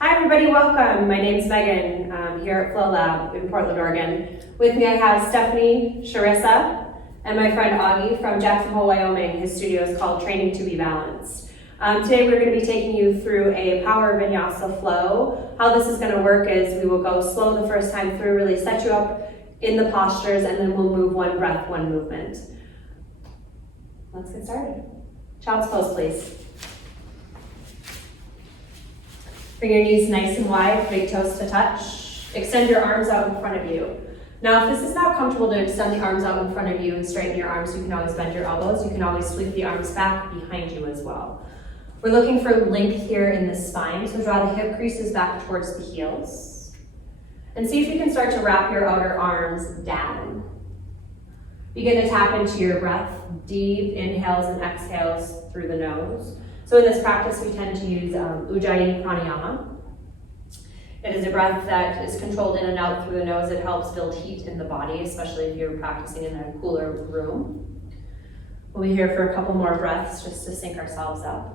Hi everybody, welcome. My name's Megan. I'm here at Flow Lab in Portland, Oregon. With me I have Stephanie, Sharissa, and my friend Augie from Jacksonville, Wyoming. His studio is called Training to be Balanced. Today we're going to be taking you through a power vinyasa flow. How this is going to work is we will go slow the first time through, really set you up in the postures, and then we'll move one breath, one movement. Let's get started. Child's pose, please. Bring your knees nice and wide, big toes to touch. Extend your arms out in front of you. Now, if this is not comfortable to extend the arms out in front of you and straighten your arms, you can always bend your elbows. You can always sweep the arms back behind you as well. We're looking for length here in the spine, so draw the hip creases back towards the heels. And see if you can start to wrap your outer arms down. Begin to tap into your breath, deep inhales and exhales through the nose. So in this practice, we tend to use Ujjayi pranayama. It is a breath that is controlled in and out through the nose. It helps build heat in the body, especially if you're practicing in a cooler room. We'll be here for a couple more breaths just to sync ourselves up.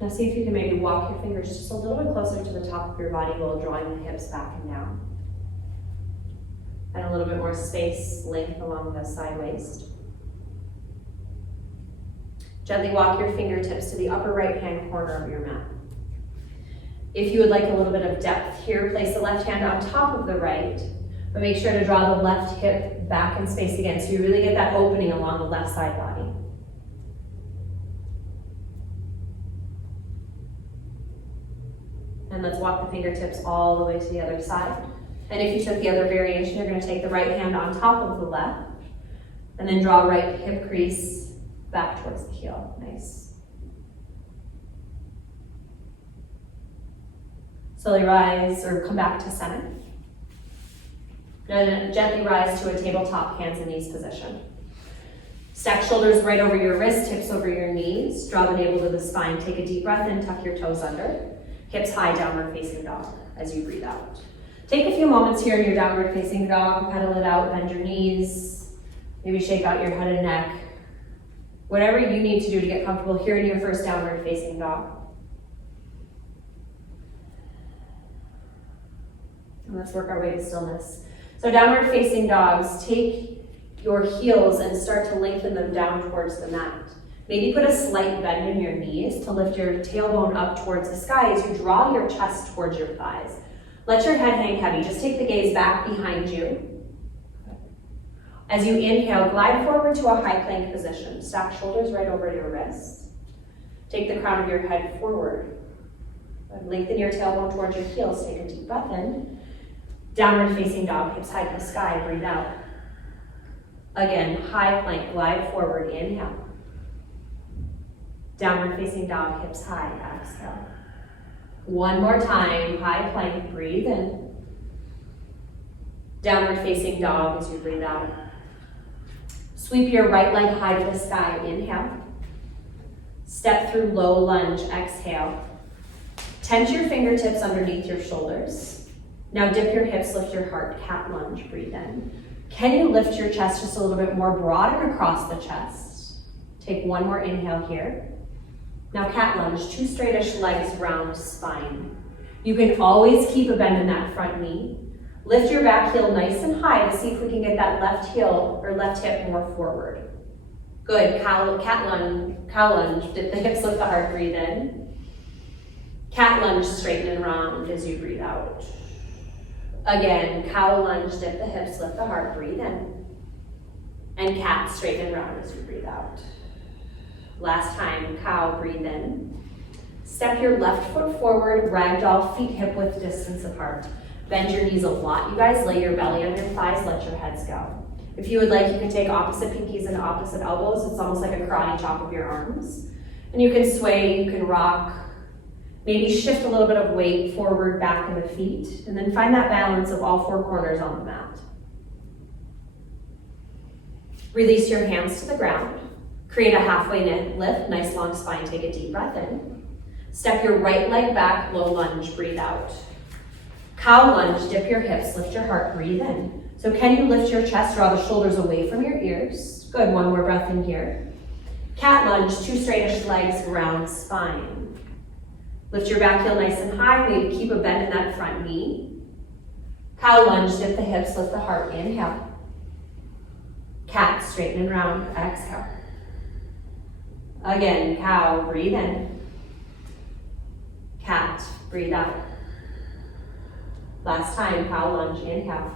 Now see if you can maybe walk your fingers just a little bit closer to the top of your body while drawing the hips back and down. And a little bit more space, length along the side waist. Gently walk your fingertips to the upper right-hand corner of your mat. If you would like a little bit of depth here, place the left hand on top of the right, but make sure to draw the left hip back in space again so you really get that opening along the left side body. And let's walk the fingertips all the way to the other side. And if you took the other variation, you're going to take the right hand on top of the left and then draw right hip crease back towards the heel. Nice. Slowly rise or come back to center. Then gently rise to a tabletop hands and knees position. Stack shoulders right over your wrists, hips over your knees. Draw the navel to the spine. Take a deep breath in, tuck your toes under. Hips high, downward facing dog as you breathe out. Take a few moments here in your downward facing dog, pedal it out, bend your knees, maybe shake out your head and neck. Whatever you need to do to get comfortable here in your first downward facing dog. And let's work our way to stillness. So downward facing dogs, take your heels and start to lengthen them down towards the mat. Maybe put a slight bend in your knees to lift your tailbone up towards the sky as you draw your chest towards your thighs. Let your head hang heavy. Just take the gaze back behind you. As you inhale, glide forward to a high plank position. Stack shoulders right over your wrists. Take the crown of your head forward. Lengthen your tailbone towards your heels. Take a deep breath in. Downward facing dog, hips high to the sky. Breathe out. Again, high plank, glide forward. Inhale. Downward facing dog, hips high. Exhale. One more time, high plank, breathe in. Downward facing dog as you breathe out. Sweep your right leg high to the sky, inhale. Step through low lunge, exhale. Tense your fingertips underneath your shoulders. Now dip your hips, lift your heart, cat lunge, breathe in. Can you lift your chest just a little bit more, broaden across the chest? Take one more inhale here. Now cat lunge, two straightish legs, round spine. You can always keep a bend in that front knee. Lift your back heel nice and high to see if we can get that left heel or left hip more forward. Good, cow lunge, dip the hips, lift the heart, breathe in. Cat lunge, straighten and round as you breathe out. Again, cow lunge, dip the hips, lift the heart, breathe in. And cat, straighten and round as you breathe out. Last time, cow, breathe in. Step your left foot forward, ragdoll, feet hip width distance apart. Bend your knees a lot, you guys. Lay your belly on your thighs, let your heads go. If you would like, you can take opposite pinkies and opposite elbows. It's almost like a karate chop of your arms. And you can sway, you can rock. Maybe shift a little bit of weight forward, back in the feet. And then find that balance of all four corners on the mat. Release your hands to the ground. Create a halfway lift, nice long spine. Take a deep breath in. Step your right leg back, low lunge, breathe out. Cow lunge, dip your hips, lift your heart, breathe in. So can you lift your chest, draw the shoulders away from your ears? Good, one more breath in here. Cat lunge, two straightish legs, round spine. Lift your back heel nice and high, maybe keep a bend in that front knee. Cow lunge, dip the hips, lift the heart, inhale. Cat, straighten and round, exhale. Again, cow, breathe in. Cat, breathe out. Last time, cow lunge, inhale.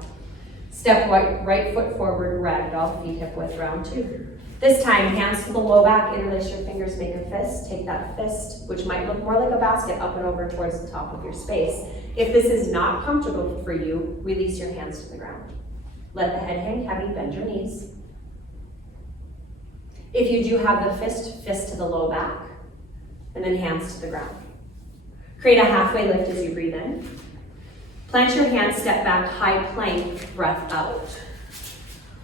Step right foot forward, ragdoll, feet hip width, round two. This time, hands to the low back, interlace your fingers, make a fist. Take that fist, which might look more like a basket, up and over towards the top of your space. If this is not comfortable for you, release your hands to the ground. Let the head hang heavy, bend your knees. If you do have the fist to the low back, and then hands to the ground. Create a halfway lift as you breathe in. Plant your hands, step back, high plank, breath out.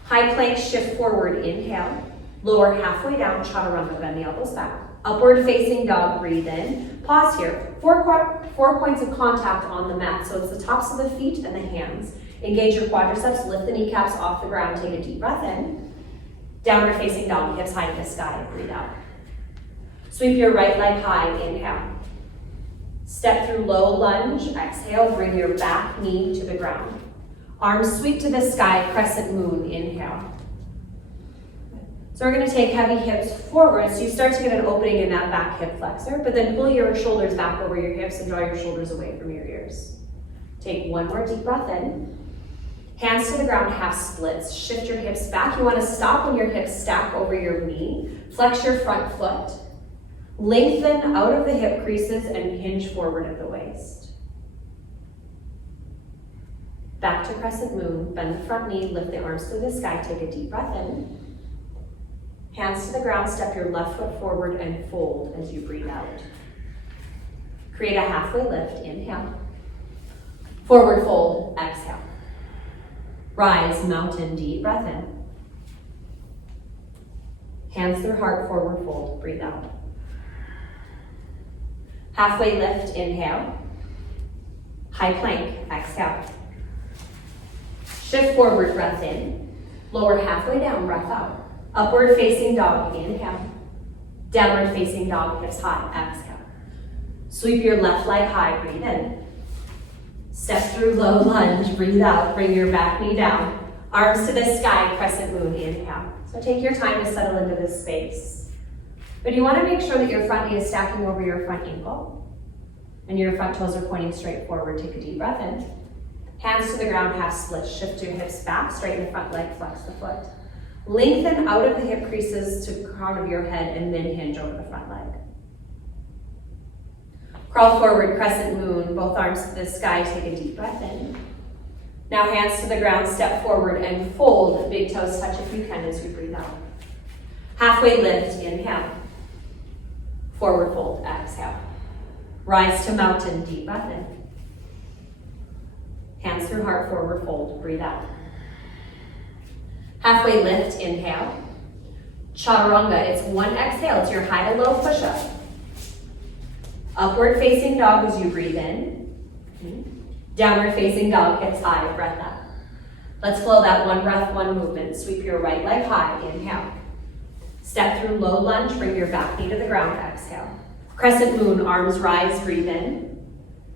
High plank, shift forward, inhale. Lower halfway down, chaturanga, bend the elbows back. Upward facing dog, breathe in. Pause here. 4 points of contact on the mat, so it's the tops of the feet and the hands. Engage your quadriceps, lift the kneecaps off the ground, take a deep breath in. Downward facing dog, hips high to the sky, breathe out. Sweep your right leg high, inhale. Step through low lunge, exhale, bring your back knee to the ground. Arms sweep to the sky, crescent moon, inhale. So we're gonna take heavy hips forward, so you start to get an opening in that back hip flexor, but then pull your shoulders back over your hips and draw your shoulders away from your ears. Take one more deep breath in. Hands to the ground, half splits. Shift your hips back. You wanna stop when your hips stack over your knee. Flex your front foot. Lengthen out of the hip creases and hinge forward at the waist. Back to crescent moon, bend the front knee, lift the arms to the sky, take a deep breath in. Hands to the ground, step your left foot forward and fold as you breathe out. Create a halfway lift, inhale. Forward fold, exhale. Rise, mountain, deep breath in. Hands through heart, forward fold, breathe out. Halfway lift, inhale. High plank, exhale. Shift forward, breath in. Lower halfway down, breath out. Upward facing dog, inhale. Downward facing dog, hips high, exhale. Sweep your left leg high, breathe in. Step through low lunge, breathe out, bring your back knee down. Arms to the sky, crescent moon, inhale. So take your time to settle into this space. But you wanna make sure that your front knee is stacking over your front ankle and your front toes are pointing straight forward. Take a deep breath in. Hands to the ground, half split. Shift your hips back, straighten the front leg, flex the foot. Lengthen out of the hip creases to the crown of your head and then hinge over the front leg. Crawl forward, crescent moon, both arms to the sky, take a deep breath in. Now hands to the ground, step forward and fold. Big toes touch if you can as you breathe out. Halfway lift, inhale. Forward fold, exhale. Rise to mountain, deep breath in. Hands through heart, forward fold, breathe out. Halfway lift, inhale. Chaturanga, it's one exhale, it's your high to low push-up. Upward facing dog as you breathe in. Downward facing dog, hips high, breath out. Let's flow that one breath, one movement. Sweep your right leg high, inhale. Step through low lunge, bring your back knee to the ground, exhale. Crescent moon, arms rise, breathe in.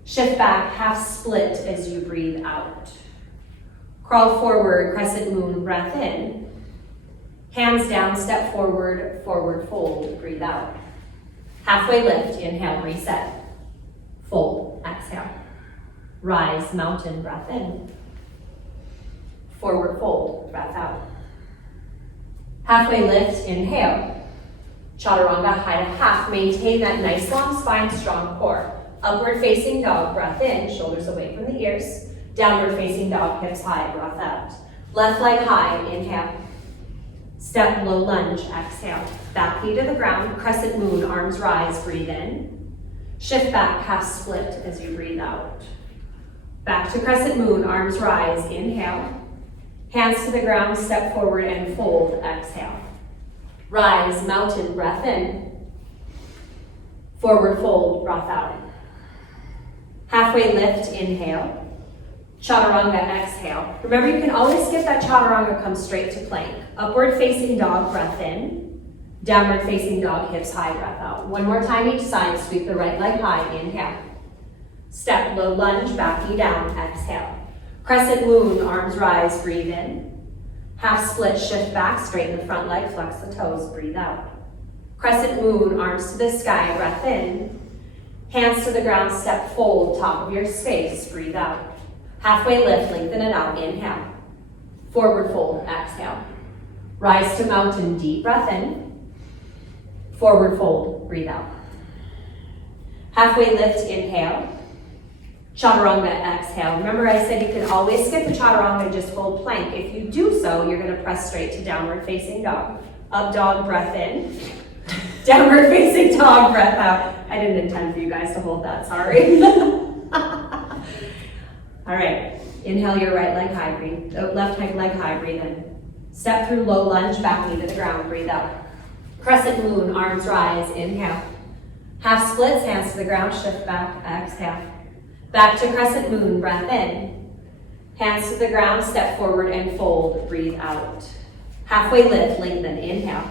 Shift back, half split as you breathe out. Crawl forward, crescent moon, breath in. Hands down, step forward, forward fold, breathe out. Halfway lift, inhale, reset. Fold, exhale. Rise, mountain, breath in. Forward fold, breath out. Halfway lift, inhale. Chaturanga, high to half. Maintain that nice long spine, strong core. Upward facing dog, breath in, shoulders away from the ears. Downward facing dog, hips high, breath out. Left leg high, inhale. Step low lunge, exhale. Back knee to the ground, crescent moon, arms rise, breathe in. Shift back, half split as you breathe out. Back to crescent moon, arms rise, inhale. Hands to the ground, step forward and fold, exhale. Rise, mountain, breath in. Forward fold, breath out. Halfway lift, inhale. Chaturanga, exhale. Remember, you can always skip that chaturanga, come straight to plank. Upward facing dog, breath in. Downward facing dog, hips high, breath out. One more time each side, sweep the right leg high, inhale. Step, low lunge, back knee down, exhale. Crescent moon, arms rise, breathe in. Half split, shift back, straighten the front leg, flex the toes, breathe out. Crescent moon, arms to the sky, breath in. Hands to the ground, step fold, top of your space, breathe out. Halfway lift, lengthen it out, inhale. Forward fold, exhale. Rise to mountain, deep breath in. Forward fold, breathe out. Halfway lift, inhale. Chaturanga, exhale. Remember I said you can always skip the chaturanga and just hold plank. If you do so, you're gonna press straight to downward facing dog. Up dog, breath in. Downward facing dog, breath out. I didn't intend for you guys to hold that, sorry. All right, inhale your right leg high, breathe. Left leg high, breathe in. Step through low lunge, back knee to the ground, breathe out. Crescent moon, arms rise, inhale. Half splits, hands to the ground, shift back, exhale. Back to crescent moon, breath in. Hands to the ground, step forward and fold, breathe out. Halfway lift, lengthen, inhale.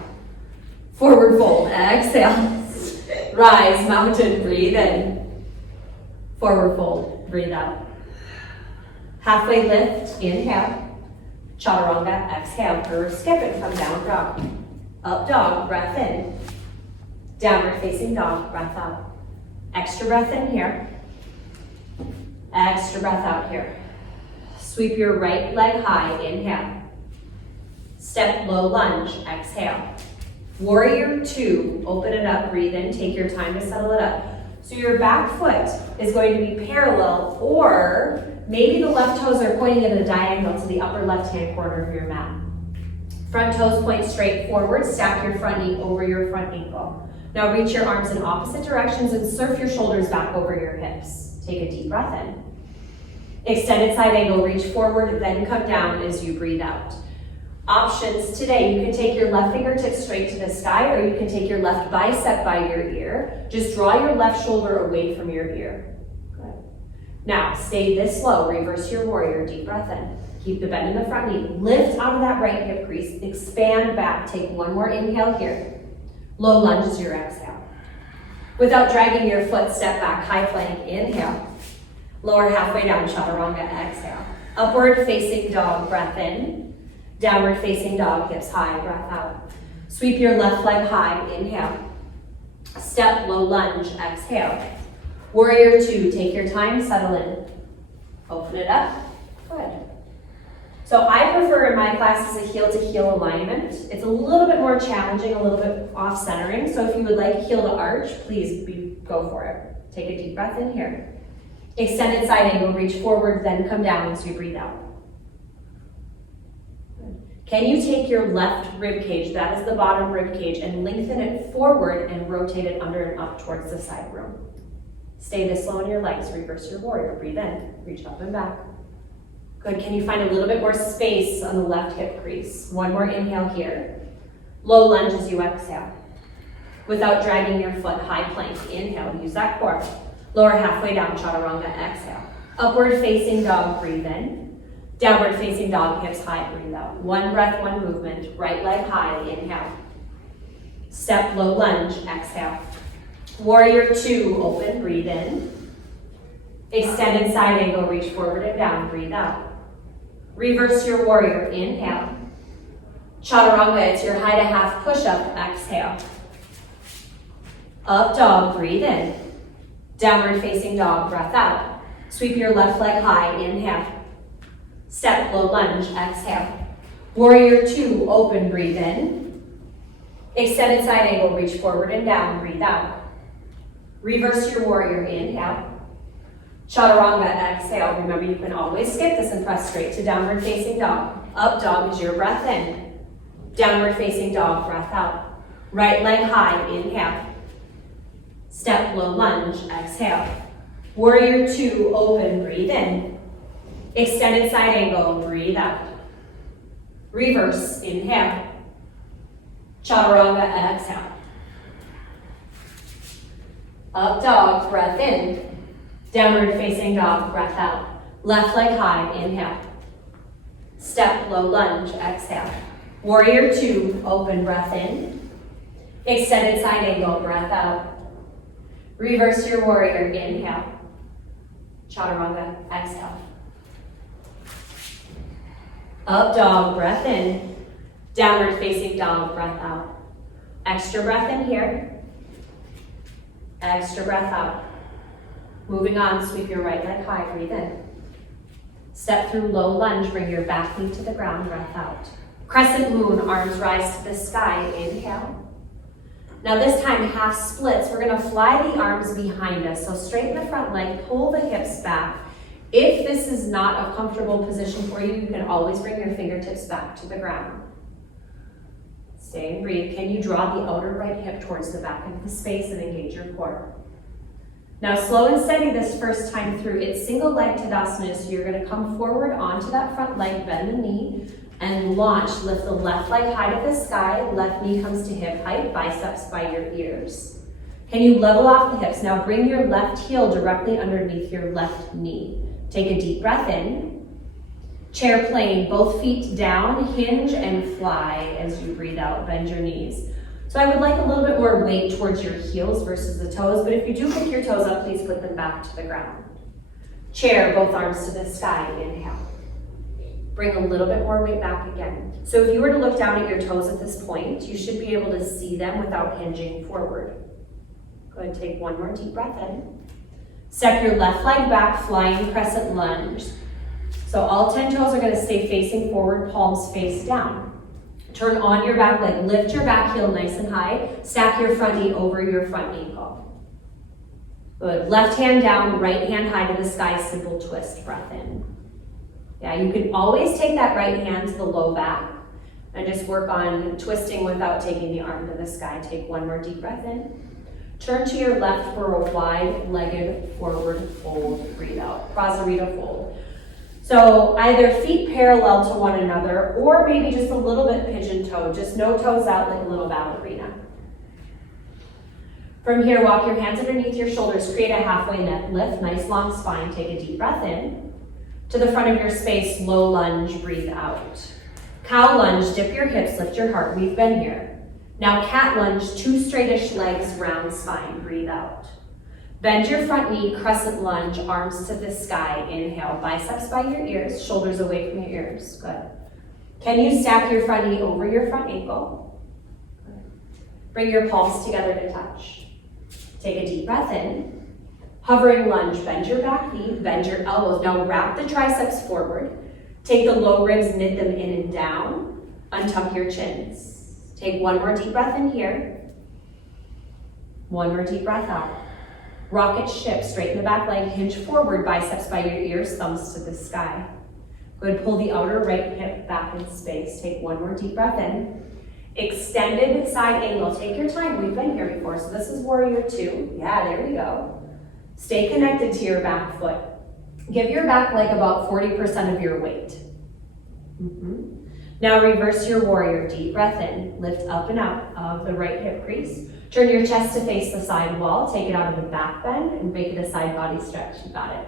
Forward fold, exhale. Rise, mountain, breathe in. Forward fold, breathe out. Halfway lift, inhale. Chaturanga, exhale, or skip and come down dog. Up dog, breath in. Downward facing dog, breath out. Extra breath in here. Extra breath out here. Sweep your right leg high, inhale. Step low lunge, exhale. Warrior two, open it up, breathe in, take your time to settle it up. So your back foot is going to be parallel, or maybe the left toes are pointing at a diagonal to the upper left-hand corner of your mat. Front toes point straight forward, stack your front knee over your front ankle. Now reach your arms in opposite directions and surf your shoulders back over your hips. Take a deep breath in. Extended side angle, reach forward, then come down as you breathe out. Options today, you can take your left fingertips straight to the sky, or you can take your left bicep by your ear. Just draw your left shoulder away from your ear. Good. Now, stay this low, reverse your warrior, deep breath in. Keep the bend in the front knee, lift out of that right hip crease, expand back, take one more inhale here. Low lunge is your exhale. Without dragging your foot, step back, high plank, inhale. Lower halfway down, chaturanga, exhale. Upward facing dog, breath in. Downward facing dog, hips high, breath out. Sweep your left leg high, inhale. Step, low lunge, exhale. Warrior two, take your time, settle in. Open it up, good. So I prefer in my classes a heel to heel alignment. It's a little bit more challenging, a little bit off centering. So if you would like heel to arch, please go for it. Take a deep breath in here. Extended side angle, reach forward, then come down as you breathe out. Can you take your left rib cage, that is the bottom rib cage, and lengthen it forward and rotate it under and up towards the side room? Stay this low in your legs, reverse your warrior, breathe in, reach up and back. Good, can you find a little bit more space on the left hip crease? One more inhale here. Low lunge as you exhale. Without dragging your foot, high plank, inhale, use that core. Lower halfway down, chaturanga, exhale. Upward facing dog, breathe in. Downward facing dog, hips high, breathe out. One breath, one movement. Right leg high, inhale. Step, low lunge, exhale. Warrior two, open, breathe in. Extended side angle, reach forward and down, breathe out. Reverse your warrior, inhale. Chaturanga, it's your high to half push-up, exhale. Up dog, breathe in. Downward facing dog, breath out. Sweep your left leg high, inhale. Step, low lunge, exhale. Warrior two, open, breathe in. Extended side angle, reach forward and down, breathe out. Reverse your warrior, inhale. Chaturanga, exhale. Remember, you can always skip this and press straight to downward facing dog. Up dog is your breath in. Downward facing dog, breath out. Right leg high, inhale. Step, low lunge, exhale. Warrior two, open, breathe in. Extended side angle, breathe out. Reverse, inhale. Chaturanga, exhale. Up dog, breath in. Downward facing dog, breath out. Left leg high, inhale. Step, low lunge, exhale. Warrior two, open, breath in. Extended side angle, breath out. Reverse your warrior, inhale. Chaturanga, exhale. Up dog, breath in. Downward facing dog, breath out. Extra breath in here. Extra breath out. Moving on, sweep your right leg high, breathe in. Step through low lunge, bring your back knee to the ground, breath out. Crescent moon, arms rise to the sky, inhale. Now this time, half splits. We're gonna fly the arms behind us. So straighten the front leg, pull the hips back. If this is not a comfortable position for you, you can always bring your fingertips back to the ground. Stay and breathe. Can you draw the outer right hip towards the back of the space and engage your core? Now slow and steady this first time through. It's single leg Tadasana, so you're gonna come forward onto that front leg, bend the knee, and launch. Lift the left leg high to the sky, left knee comes to hip height, biceps by your ears. Can you level off the hips? Now bring your left heel directly underneath your left knee. Take a deep breath in. Chair plane, both feet down, hinge and fly as you breathe out, bend your knees. So I would like a little bit more weight towards your heels versus the toes, but if you do pick your toes up, please put them back to the ground. Chair, both arms to the sky, inhale. Bring a little bit more weight back again. So if you were to look down at your toes at this point, you should be able to see them without hinging forward. Go ahead, take one more deep breath in. Step your left leg back, flying crescent lunge. So all 10 toes are gonna stay facing forward, palms face down. Turn on your back leg, lift your back heel nice and high, stack your front knee over your front ankle. Good, left hand down, right hand high to the sky, simple twist, breath in. Yeah, you can always take that right hand to the low back and just work on twisting without taking the arm to the sky. Take one more deep breath in. Turn to your left for a wide-legged forward fold, breathe out, Prasarita fold. So either feet parallel to one another or maybe just a little bit pigeon-toed, just no toes out like a little ballerina. From here, walk your hands underneath your shoulders, create a halfway neck lift, nice long spine, take a deep breath in. To the front of your space, low lunge, breathe out. Cow lunge, dip your hips, lift your heart, we've been here. Now cat lunge, two straightish legs, round spine, breathe out. Bend your front knee, crescent lunge, arms to the sky, inhale, biceps by your ears, shoulders away from your ears, good. Can you stack your front knee over your front ankle? Good. Bring your palms together to touch. Take a deep breath in. Hovering lunge, bend your back knee, bend your elbows. Now wrap the triceps forward. Take the low ribs, knit them in and down. Untuck your chins. Take one more deep breath in here. One more deep breath out. Rocket ship, straighten the back leg, hinge forward, biceps by your ears, thumbs to the sky. Good, pull the outer right hip back in space. Take one more deep breath in. Extended side angle, take your time, we've been here before, so this is warrior two. Yeah, there we go. Stay connected to your back foot. Give your back leg about 40% of your weight. Now reverse your warrior, deep breath in, lift up and out of the right hip crease. Turn your chest to face the side wall, take it out of the back bend and make it a side body stretch, you got it.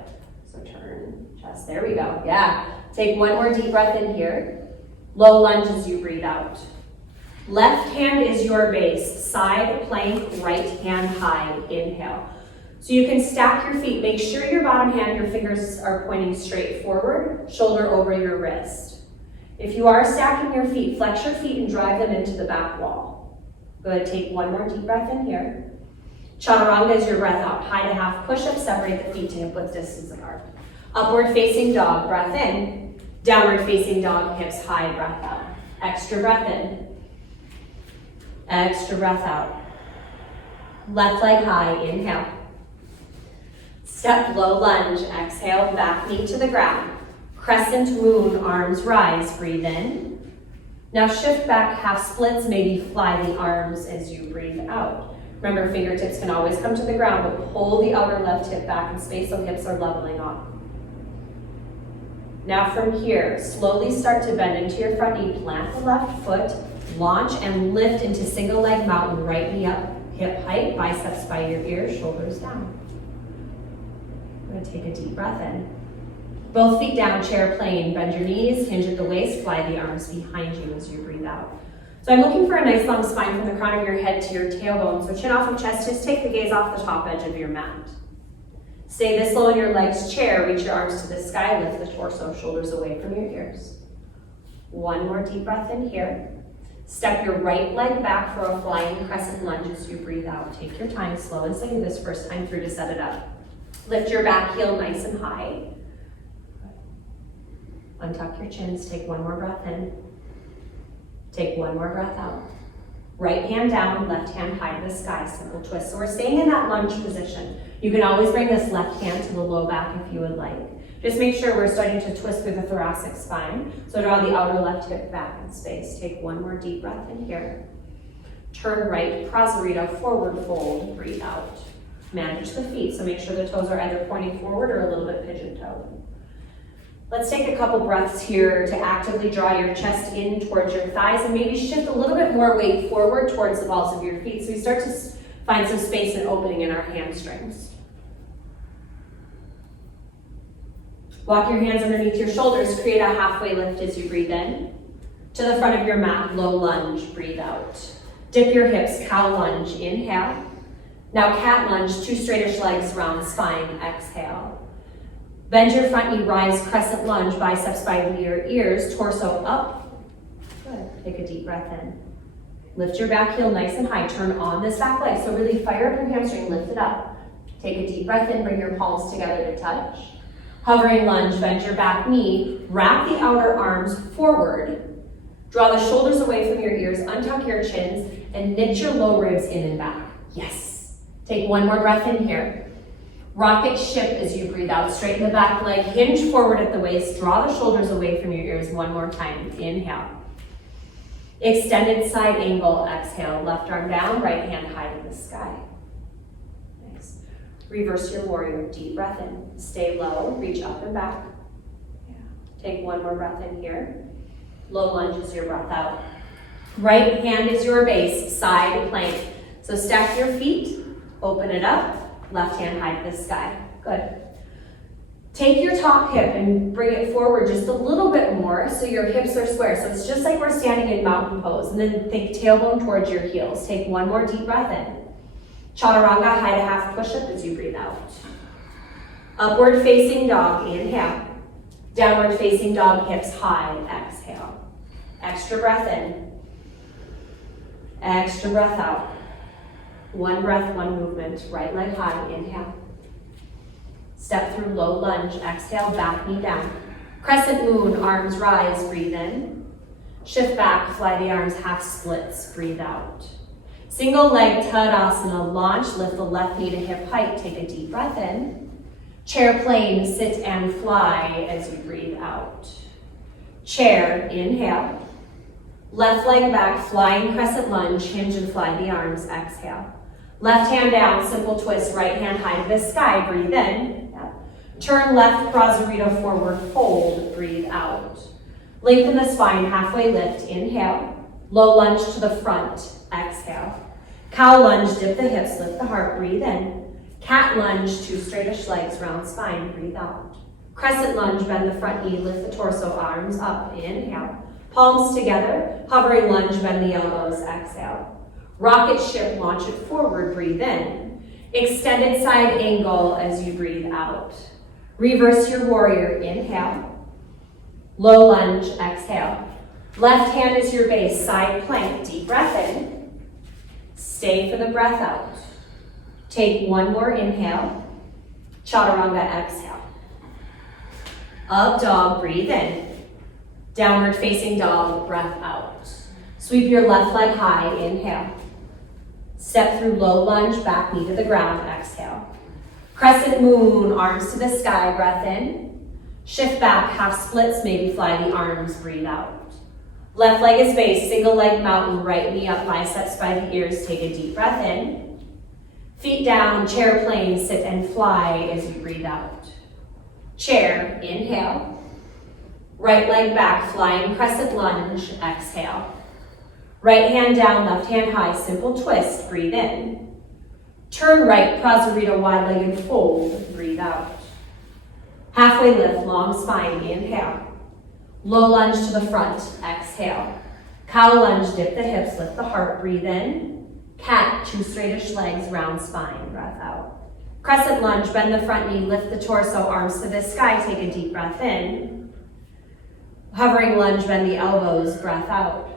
So turn, chest, there we go, yeah. Take one more deep breath in here. Low lunge as you breathe out. Left hand is your base, side plank, right hand high, inhale. So you can stack your feet, make sure your bottom hand, your fingers are pointing straight forward, shoulder over your wrist. If you are stacking your feet, flex your feet and drive them into the back wall. Good, take one more deep breath in here. Chaturanga is your breath out, high to half push-up, separate the feet to hip width distance apart. Upward facing dog, breath in. Downward facing dog, hips high, breath out. Extra breath in. Extra breath out. Left leg high, inhale. Step low lunge, exhale, back knee to the ground. Crescent moon, arms rise, breathe in. Now shift back, half splits, maybe fly the arms as you breathe out. Remember, fingertips can always come to the ground, but pull the outer left hip back in space so hips are leveling off. Now from here, slowly start to bend into your front knee, plant the left foot, launch and lift into single leg mountain, right knee up, hip height, biceps by your ears, shoulders down. I'm gonna take a deep breath in. Both feet down, chair plane, bend your knees, hinge at the waist, fly the arms behind you as you breathe out. So I'm looking for a nice long spine from the crown of your head to your tailbone. So chin off of chest, just take the gaze off the top edge of your mat. Stay this low in your legs, chair, reach your arms to the sky, lift the torso, shoulders away from your ears. One more deep breath in here. Step your right leg back for a flying crescent lunge as you breathe out. Take your time, slow and steady this first time through to set it up. Lift your back heel nice and high. Untuck your chins, take one more breath in. Take one more breath out. Right hand down, left hand high to the sky, simple twist. So we're staying in that lunge position. You can always bring this left hand to the low back if you would like. Just make sure we're starting to twist through the thoracic spine. So draw the outer left hip back in space. Take one more deep breath in here. Turn right, prasarita, forward fold, breathe out. Manage the feet, so make sure the toes are either pointing forward or a little bit pigeon-toed. Let's take a couple breaths here to actively draw your chest in towards your thighs and maybe shift a little bit more weight forward towards the balls of your feet so we start to find some space and opening in our hamstrings. Walk your hands underneath your shoulders, create a halfway lift as you breathe in. To the front of your mat, low lunge, breathe out. Dip your hips, cow lunge, inhale. Now cat lunge, two straightish legs, round spine, exhale. Bend your front knee, rise, crescent lunge, biceps by your ears, torso up. Good, take a deep breath in. Lift your back heel nice and high, turn on this back leg. So really fire up your hamstring, lift it up. Take a deep breath in, bring your palms together to touch. Hovering lunge, bend your back knee, wrap the outer arms forward. Draw the shoulders away from your ears, untuck your chins, and knit your low ribs in and back. Yes. Take one more breath in here. Rocket ship as you breathe out. Straighten the back leg, hinge forward at the waist, draw the shoulders away from your ears one more time. Inhale. Extended side angle, exhale. Left arm down, right hand high to the sky. Nice. Reverse your warrior, deep breath in. Stay low, reach up and back. Yeah. Take one more breath in here. Low lunge is your breath out. Right hand is your base, side plank. So stack your feet, open it up. Left hand high to the sky. Good. Take your top hip and bring it forward just a little bit more so your hips are square. So it's just like we're standing in mountain pose. And then think tailbone towards your heels. Take one more deep breath in. Chaturanga, high to half push-up as you breathe out. Upward facing dog, inhale. Downward facing dog, hips high, exhale. Extra breath in. Extra breath out. One breath, one movement. Right leg high, inhale. Step through low lunge, exhale, back knee down. Crescent moon, arms rise, breathe in. Shift back, fly the arms, half splits, breathe out. Single leg Tadasana, launch, lift the left knee to hip height, take a deep breath in. Chair plane, sit and fly as you breathe out. Chair, inhale. Left leg back, flying crescent lunge, hinge and fly the arms, exhale. Left hand down, simple twist, right hand high to the sky, breathe in. Yep. Turn left, prasarita, forward fold, breathe out. Lengthen the spine, halfway lift, inhale. Low lunge to the front, exhale. Cow lunge, dip the hips, lift the heart, breathe in. Cat lunge, two straightish legs, round spine, breathe out. Crescent lunge, bend the front knee, lift the torso, arms up, inhale. Palms together, hovering lunge, bend the elbows, exhale. Rocket ship, launch it forward, breathe in. Extended side angle as you breathe out. Reverse your warrior, inhale. Low lunge, exhale. Left hand is your base, side plank, deep breath in. Stay for the breath out. Take one more inhale. Chaturanga, exhale. Up dog, breathe in. Downward facing dog, breath out. Sweep your left leg high, inhale. Step through low lunge, back knee to the ground, exhale. Crescent moon, arms to the sky, breath in. Shift back, half splits, maybe fly the arms, breathe out. Left leg is base, single leg mountain, right knee up, biceps by the ears, take a deep breath in. Feet down, chair plane, sit and fly as you breathe out. Chair, inhale. Right leg back, flying crescent lunge, exhale. Right hand down, left hand high, simple twist, breathe in. Turn right, prasarita, wide-legged fold, breathe out. Halfway lift, long spine, inhale. Low lunge to the front, exhale. Cow lunge, dip the hips, lift the heart, breathe in. Cat, 2 straightish legs, round spine, breath out. Crescent lunge, bend the front knee, lift the torso, arms to the sky, take a deep breath in. Hovering lunge, bend the elbows, breath out.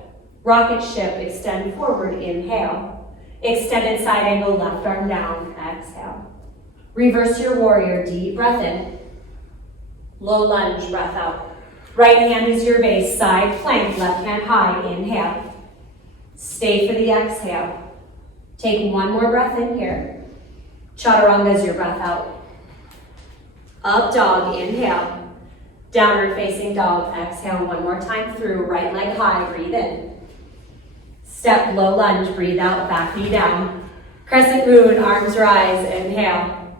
Rocket ship, extend forward, inhale. Extended side angle, left arm down, exhale. Reverse your warrior, deep breath in. Low lunge, breath out. Right hand is your base, side plank, left hand high, inhale. Stay for the exhale. Take one more breath in here. Chaturanga is your breath out. Up dog, inhale. Downward facing dog, exhale one more time through. Right leg high, breathe in. Step, low lunge, breathe out, back knee down. Crescent moon, arms rise, inhale.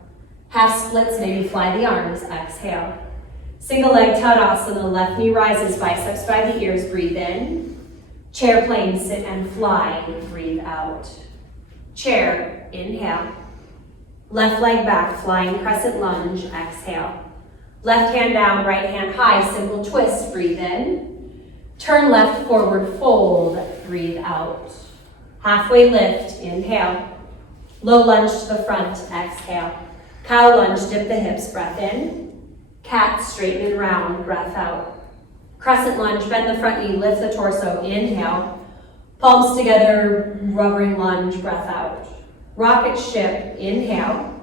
Half splits, maybe fly the arms, exhale. Single leg Tadasana, left knee rises, biceps by the ears, breathe in. Chair plane, sit and fly, breathe out. Chair, inhale. Left leg back, flying crescent lunge, exhale. Left hand down, right hand high, simple twist, breathe in. Turn left forward, fold, breathe out. Halfway lift, inhale. Low lunge to the front, exhale. Cow lunge, dip the hips, breath in. Cat, straighten and round, breath out. Crescent lunge, bend the front knee, lift the torso, inhale. Palms together, rubbering lunge, breath out. Rocket ship, inhale.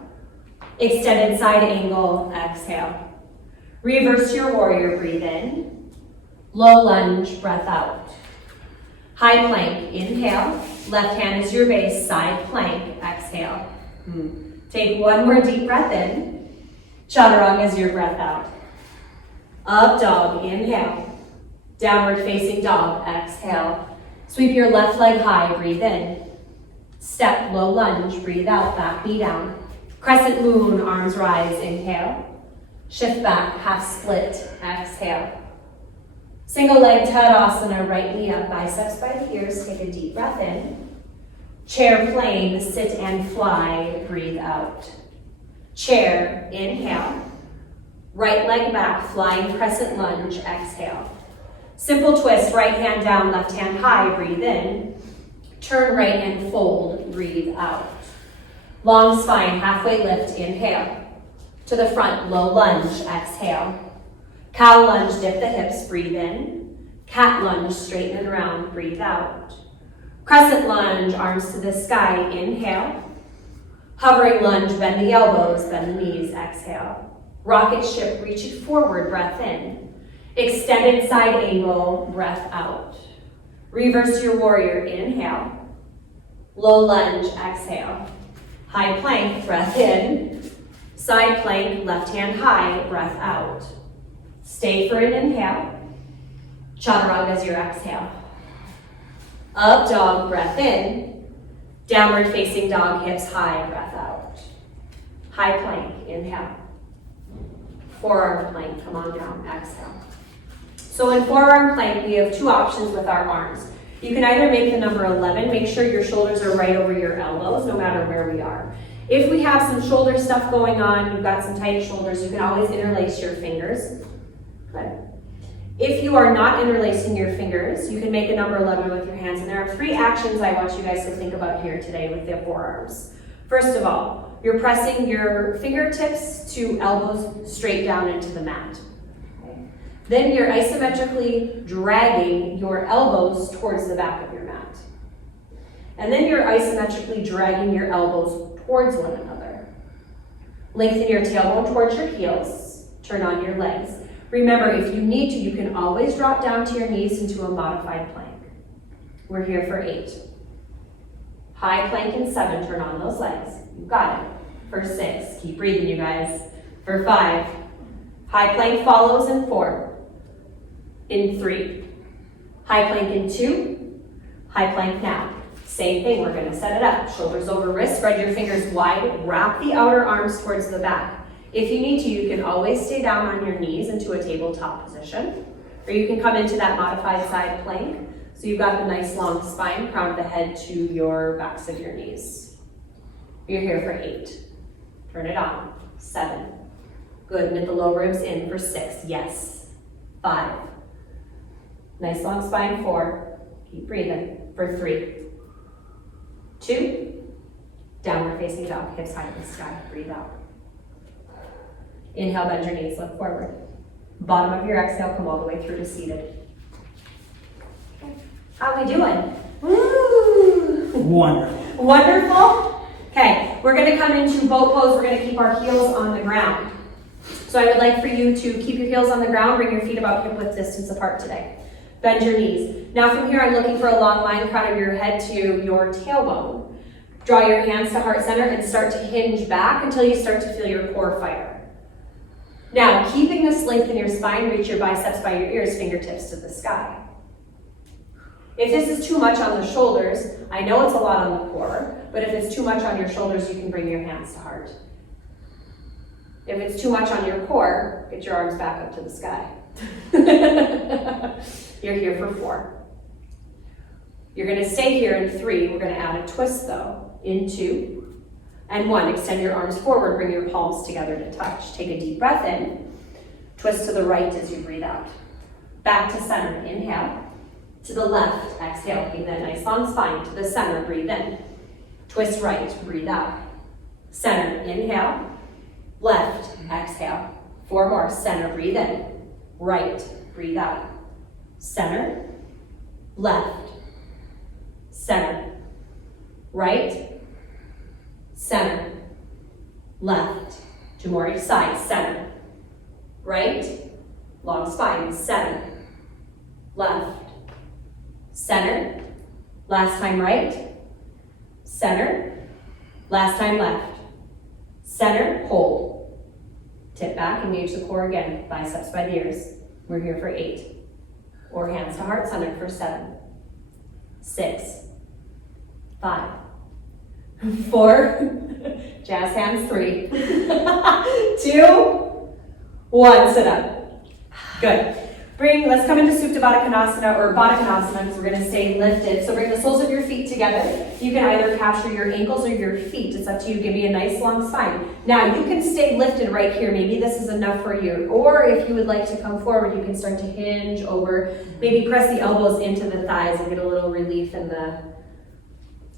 Extended side angle, exhale. Reverse your warrior, breathe in. Low lunge, breath out. High plank, inhale. Left hand is your base, side plank, exhale. Take one more deep breath in. Chaturanga is your breath out. Up dog, inhale. Downward facing dog, exhale. Sweep your left leg high, breathe in. Step, low lunge, breathe out, back knee down. Crescent moon, arms rise, inhale. Shift back, half split, exhale. Single leg Tadasana, right knee up, biceps by the ears, take a deep breath in. Chair plane, sit and fly, breathe out. Chair, inhale. Right leg back, flying crescent lunge, exhale. Simple twist, right hand down, left hand high, breathe in. Turn right and fold, breathe out. Long spine, halfway lift, inhale. To the front, low lunge, exhale. Cow lunge, dip the hips, breathe in. Cat lunge, straighten and round, breathe out. Crescent lunge, arms to the sky, inhale. Hovering lunge, bend the elbows, bend the knees, exhale. Rocket ship, reach it forward, breath in. Extended side angle, breath out. Reverse your warrior, inhale. Low lunge, exhale. High plank, breath in. Side plank, left hand high, breath out. Stay for an inhale. Chaturanga is your exhale. Up dog, breath in. Downward facing dog, hips high, breath out. High plank, inhale. Forearm plank, come on down, exhale. So in forearm plank, we have two options with our arms. You can either make the number 11, make sure your shoulders are right over your elbows, no matter where we are. If we have some shoulder stuff going on, you've got some tight shoulders, you can always interlace your fingers. Good. If you are not interlacing your fingers, you can make a number 11 with your hands. And there are 3 actions I want you guys to think about here today with the forearms. First of all, you're pressing your fingertips to elbows straight down into the mat. Okay. Then you're isometrically dragging your elbows towards the back of your mat. And then you're isometrically dragging your elbows towards one another. Lengthen your tailbone towards your heels. Turn on your legs. Remember, if you need to, you can always drop down to your knees into a modified plank. We're here for 8. High plank in 7, turn on those legs. You got it. For 6, keep breathing, you guys. For 5, high plank follows in 4. In 3, high plank in 2, high plank now. Same thing, we're gonna set it up. Shoulders over wrists, spread your fingers wide, wrap the outer arms towards the back. If you need to, you can always stay down on your knees into a tabletop position, or you can come into that modified side plank. So you've got the nice long spine, crown of the head to your backs of your knees. You're here for 8. Turn it on. 7. Good, knit the low ribs in for 6. Yes. 5. Nice long spine. 4. Keep breathing for 3, 2, downward facing dog, hips high to the sky, breathe out. Inhale, bend your knees, look forward. Bottom of your exhale, come all the way through to seated. Okay. How are we doing? Woo! Wonderful. Wonderful? Okay, we're gonna come into boat pose. We're gonna keep our heels on the ground. So I would like for you to keep your heels on the ground, bring your feet about hip width distance apart today. Bend your knees. Now from here, I'm looking for a long line, crown of your head to your tailbone. Draw your hands to heart center and start to hinge back until you start to feel your core fire. Now, keeping this length in your spine, reach your biceps by your ears, fingertips to the sky. If this is too much on the shoulders, I know it's a lot on the core, but if it's too much on your shoulders, you can bring your hands to heart. If it's too much on your core, get your arms back up to the sky. You're here for 4. You're gonna stay here in 3. We're gonna add a twist though, in 2. And 1, extend your arms forward, bring your palms together to touch. Take a deep breath in, twist to the right as you breathe out. Back to center, inhale. To the left, exhale, keep that nice long spine. To the center, breathe in. Twist right, breathe out. Center, inhale. Left, exhale. 4 more, center, breathe in. Right, breathe out. Center, left, center, right, center, left. 2 more each side, center, right, long spine, center, left, center, last time right, center, last time left, center, hold. Tip back, engage the core again, biceps by the ears. We're here for 8. Or hands to heart center for 7, 6, 5, 4, jazz hands 3, 2, 1, sit up. Good. Let's come into Supta Baddha Konasana or Baddha Konasana because we're going to stay lifted. So bring the soles of your feet together. You can either capture your ankles or your feet. It's up to you. Give me a nice long spine. Now you can stay lifted right here. Maybe this is enough for you. Or if you would like to come forward, you can start to hinge over. Maybe press the elbows into the thighs and get a little relief in the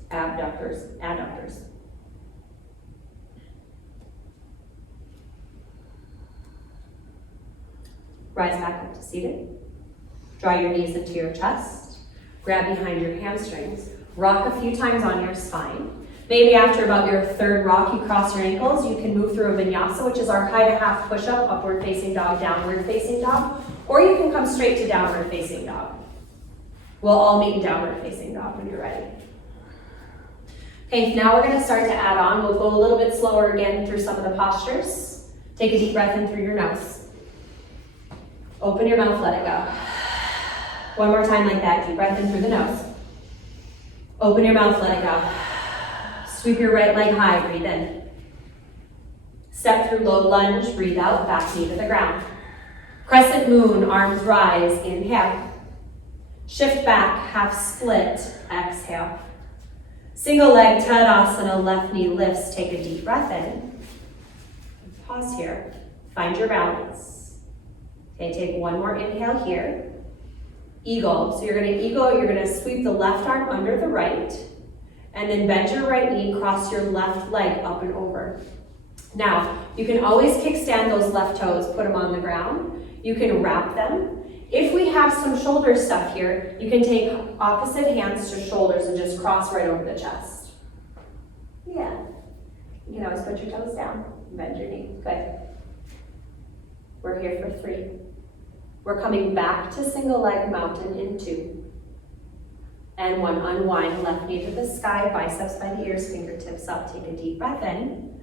adductors. Rise back up to seated. Draw your knees into your chest. Grab behind your hamstrings. Rock a few times on your spine. Maybe after about your 3rd rock, you cross your ankles. You can move through a vinyasa, which is our high to half push-up, upward facing dog, downward facing dog. Or you can come straight to downward facing dog. We'll all meet in downward facing dog when you're ready. Okay, now we're going to start to add on. We'll go a little bit slower again through some of the postures. Take a deep breath in through your nose. Open your mouth, let it go. One more time like that. Deep breath in through the nose. Open your mouth, let it go. Sweep your right leg high, breathe in. Step through low lunge, breathe out, back knee to the ground. Crescent moon, arms rise, inhale. Shift back, half split, exhale. Single leg Tadasana, left knee lifts. Take a deep breath in. Pause here. Find your balance. Okay, take one more inhale here. Eagle. So you're going to eagle, you're going to sweep the left arm under the right, and then bend your right knee, cross your left leg up and over. Now, you can always kickstand those left toes, put them on the ground. You can wrap them. If we have some shoulder stuff here, you can take opposite hands to shoulders and just cross right over the chest. Yeah. You can always put your toes down, bend your knee. Good. We're here for 3. We're coming back to single leg mountain in 2. And 1, unwind, left knee to the sky, biceps by the ears, fingertips up. Take a deep breath in.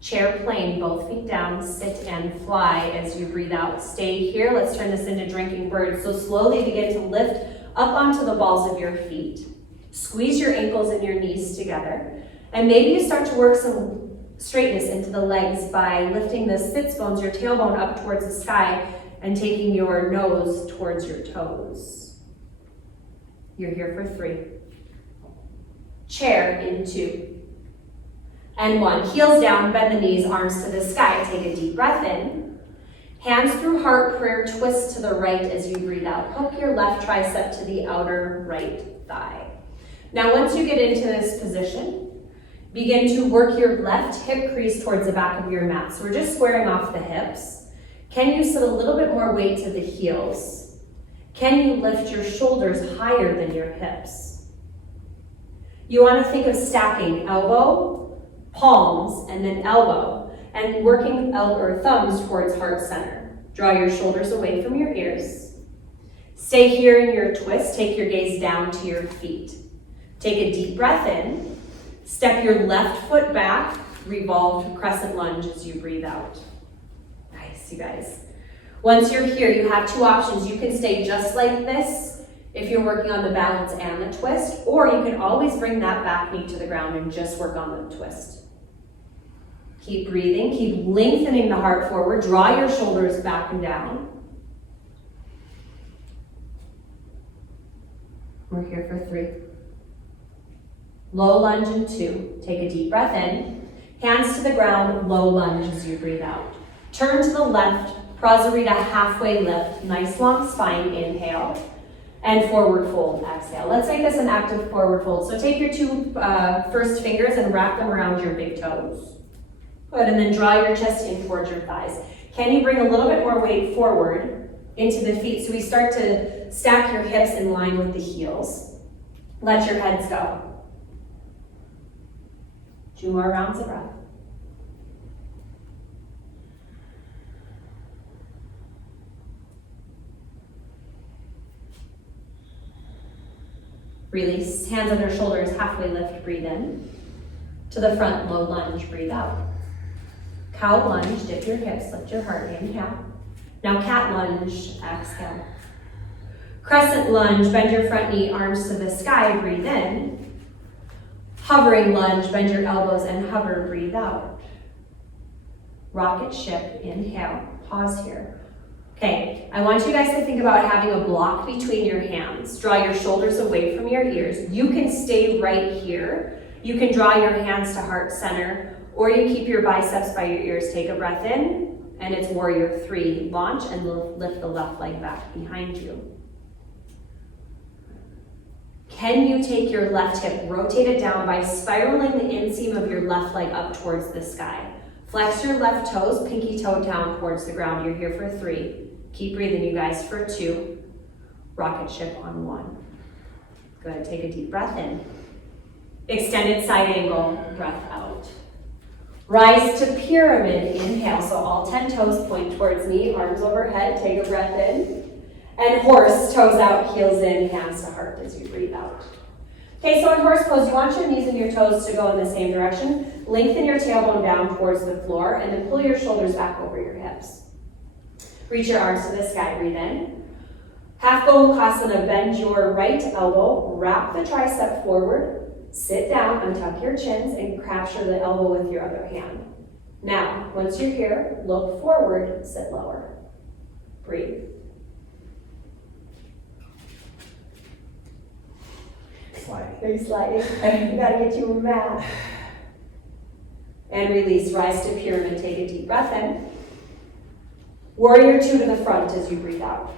Chair plane, both feet down, sit and fly as you breathe out. Stay here. Let's turn this into drinking bird. So slowly begin to lift up onto the balls of your feet. Squeeze your ankles and your knees together. And maybe you start to work some straightness into the legs by lifting the sits bones, your tailbone up towards the sky and taking your nose towards your toes. You're here for 3. Chair in 2. And 1, heels down, bend the knees, arms to the sky. Take a deep breath in. Hands through heart prayer, twist to the right as you breathe out. Hook your left tricep to the outer right thigh. Now, once you get into this position, begin to work your left hip crease towards the back of your mat. So we're just squaring off the hips. Can you sit a little bit more weight to the heels? Can you lift your shoulders higher than your hips? You want to think of stacking elbow, palms, and then elbow, and working elbow or thumbs towards heart center. Draw your shoulders away from your ears. Stay here in your twist. Take your gaze down to your feet. Take a deep breath in. Step your left foot back, revolve to crescent lunge as you breathe out. Nice, you guys. Once you're here, you have two options. You can stay just like this if you're working on the balance and the twist, or you can always bring that back knee to the ground and just work on the twist. Keep breathing, keep lengthening the heart forward, draw your shoulders back and down. We're here for 3. Low lunge in 2. Take a deep breath in. Hands to the ground, low lunge as you breathe out. Turn to the left, Prasarita halfway lift. Nice long spine, inhale. And forward fold, exhale. Let's make this an active forward fold. So take your 2 first fingers and wrap them around your big toes. Good, and then draw your chest in towards your thighs. Can you bring a little bit more weight forward into the feet? So we start to stack your hips in line with the heels. Let your heads go. 2 more rounds of breath. Release, hands under shoulders, halfway lift, breathe in. To the front, low lunge, breathe out. Cow lunge, dip your hips, lift your heart, inhale. Now cat lunge, exhale. Crescent lunge, bend your front knee, arms to the sky, breathe in. Hovering lunge, bend your elbows and hover, breathe out. Rocket ship, inhale, pause here. Okay, I want you guys to think about having a block between your hands. Draw your shoulders away from your ears. You can stay right here. You can draw your hands to heart center, or you keep your biceps by your ears. Take a breath in, and it's warrior 3. Launch and lift the left leg back behind you. Can you take your left hip, rotate it down by spiraling the inseam of your left leg up towards the sky. Flex your left toes, pinky toe down towards the ground. You're here for 3. Keep breathing, you guys, for 2. Rocket ship on 1. Good, take a deep breath in. Extended side angle, breath out. Rise to pyramid, inhale. So all 10 toes point towards me, arms overhead, take a breath in. And horse, toes out, heels in, hands to heart as you breathe out. Okay, so in horse pose, you want your knees and your toes to go in the same direction. Lengthen your tailbone down towards the floor, and then pull your shoulders back over your hips. Reach your arms to the sky, breathe in. Half Gomukhasana, bend your right elbow, wrap the tricep forward, sit down, untuck your chins, and capture the elbow with your other hand. Now, once you're here, look forward, sit lower. Breathe. Sliding. Are you sliding? You gotta get you a mat. And release, rise to pyramid, take a deep breath in. Warrior 2 to the front as you breathe out.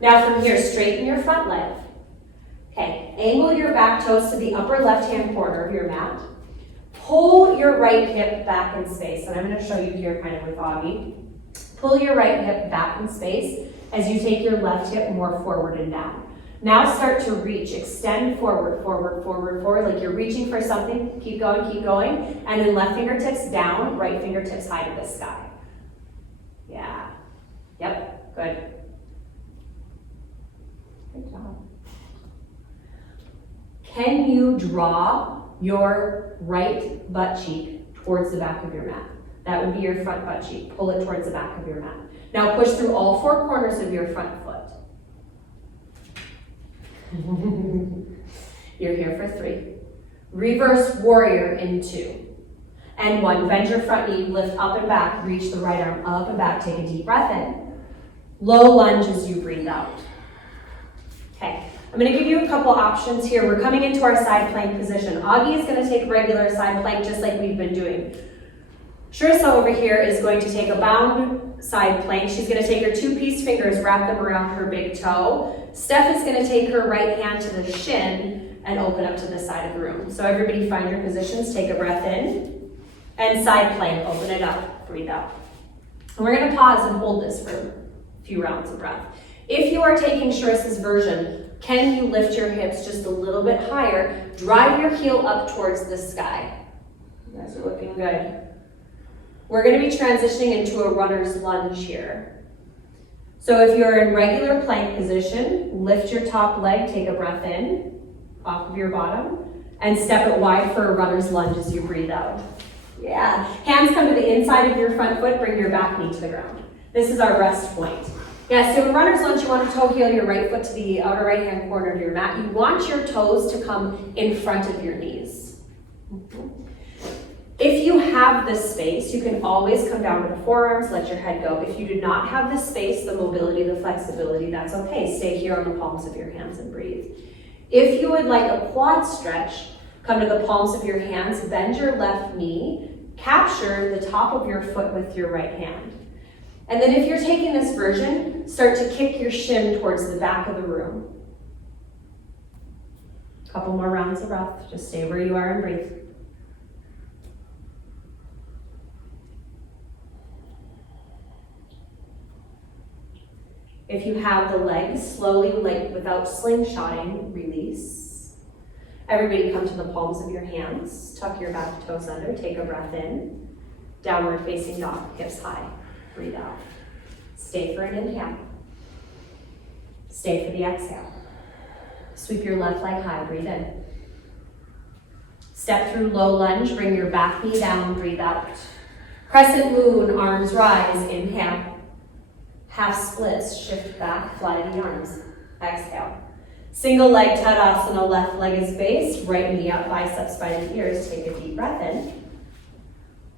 Now from here, straighten your front leg. Okay, angle your back toes to the upper left-hand corner of your mat. Pull your right hip back in space, and I'm gonna show you here kind of with Augie. Pull your right hip back in space as you take your left hip more forward and down. Now start to reach, extend forward, forward, forward, forward, like you're reaching for something. Keep going, and then left fingertips down, right fingertips high to the sky. Yeah, yep, good. Good job. Can you draw your right butt cheek towards the back of your mat? That would be your front butt cheek. Pull it towards the back of your mat. Now push through all 4 corners of your front foot. You're here for 3. Reverse warrior in 2. And 1, bend your front knee, lift up and back, reach the right arm up and back, take a deep breath in. Low lunge as you breathe out. Okay, I'm gonna give you a couple options here. We're coming into our side plank position. Augie is gonna take regular side plank just like we've been doing. Sharissa over here is going to take a bound side plank. She's going to take her 2-piece fingers, wrap them around her big toe. Steph is going to take her right hand to the shin and open up to the side of the room. So everybody find your positions, take a breath in, and side plank, open it up, breathe out. And we're going to pause and hold this for a few rounds of breath. If you are taking Sharissa's version, can you lift your hips just a little bit higher? Drive your heel up towards the sky. You guys are looking good. We're going to be transitioning into a runner's lunge here. So if you're in regular plank position, lift your top leg, take a breath in, off of your bottom, and step it wide for a runner's lunge as you breathe out. Yeah, hands come to the inside of your front foot, bring your back knee to the ground. This is our rest point. Yeah, so in runner's lunge, you want to toe heel your right foot to the outer right-hand corner of your mat. You want your toes to come in front of your knees. If you have the space, you can always come down to the forearms, let your head go. If you do not have the space, the mobility, the flexibility, that's okay. Stay here on the palms of your hands and breathe. If you would like a quad stretch, come to the palms of your hands, bend your left knee, capture the top of your foot with your right hand. And then if you're taking this version, start to kick your shin towards the back of the room. A couple more rounds of breath. Just stay where you are and breathe. If you have the legs, slowly, like without slingshotting, release. Everybody come to the palms of your hands. Tuck your back toes under. Take a breath in. Downward facing dog, hips high. Breathe out. Stay for an inhale. Stay for the exhale. Sweep your left leg high, breathe in. Step through low lunge, bring your back knee down, breathe out. Crescent moon, arms rise, inhale. Half splits, shift back, fly the arms, exhale. Single leg Tadasana, left leg is based, right knee up, biceps by the ears, take a deep breath in.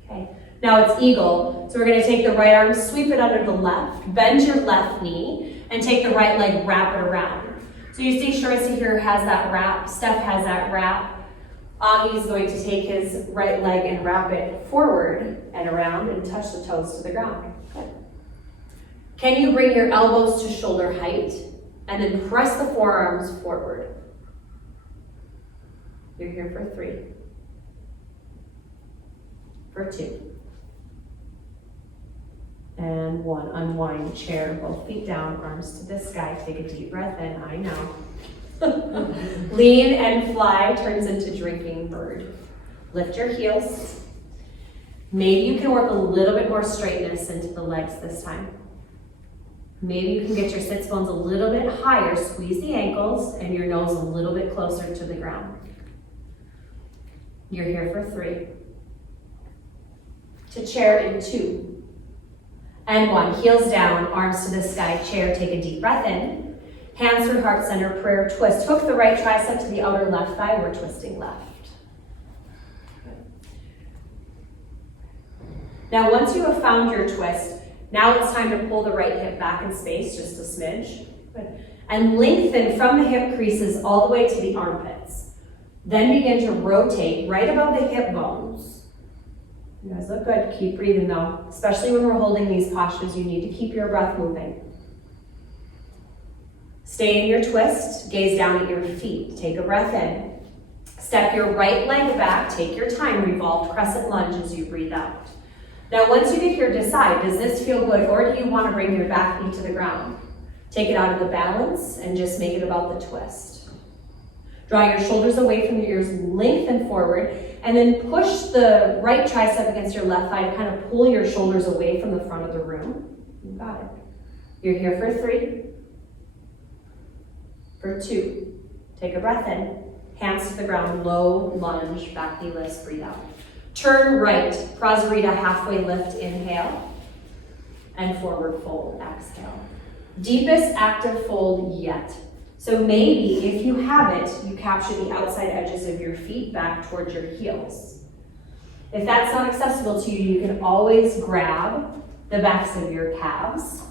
Okay. Now it's eagle, so we're going to take the right arm, sweep it under the left, bend your left knee, and take the right leg, wrap it around. So you see Sharissa here has that wrap, Steph has that wrap. Agi's going to take his right leg and wrap it forward and around and touch the toes to the ground. Good. Can you bring your elbows to shoulder height and then press the forearms forward? You're here for 3. For 2. And 1. Unwind, chair, both feet down, arms to the sky. Take a deep breath in, I know. Lean and fly turns into drinking bird. Lift your heels. Maybe you can work a little bit more straightness into the legs this time. Maybe you can get your sits bones a little bit higher, squeeze the ankles, and your nose a little bit closer to the ground. You're here for 3. To chair in 2. And 1, heels down, arms to the sky, chair, take a deep breath in. Hands through heart center, prayer, twist. Hook the right tricep to the outer left thigh, we're twisting left. Now once you have found your twist, now it's time to pull the right hip back in space, just a smidge. Good. And lengthen from the hip creases all the way to the armpits. Then begin to rotate right above the hip bones. You guys look good, keep breathing though. Especially when we're holding these postures, you need to keep your breath moving. Stay in your twist, gaze down at your feet. Take a breath in. Step your right leg back, take your time, revolved crescent lunge as you breathe out. Now, once you get here, decide, does this feel good, or do you want to bring your back knee to the ground? Take it out of the balance and just make it about the twist. Draw your shoulders away from your ears, lengthen forward, and then push the right tricep against your left thigh to kind of pull your shoulders away from the front of the room. You got it. You're here for 3. For 2. Take a breath in. Hands to the ground, low lunge, back knee lifts, breathe out. Turn right, Prasarita, halfway lift, inhale, and forward fold, exhale. Deepest active fold yet. So maybe if you have it, you capture the outside edges of your feet back towards your heels. If that's not accessible to you, you can always grab the backs of your calves.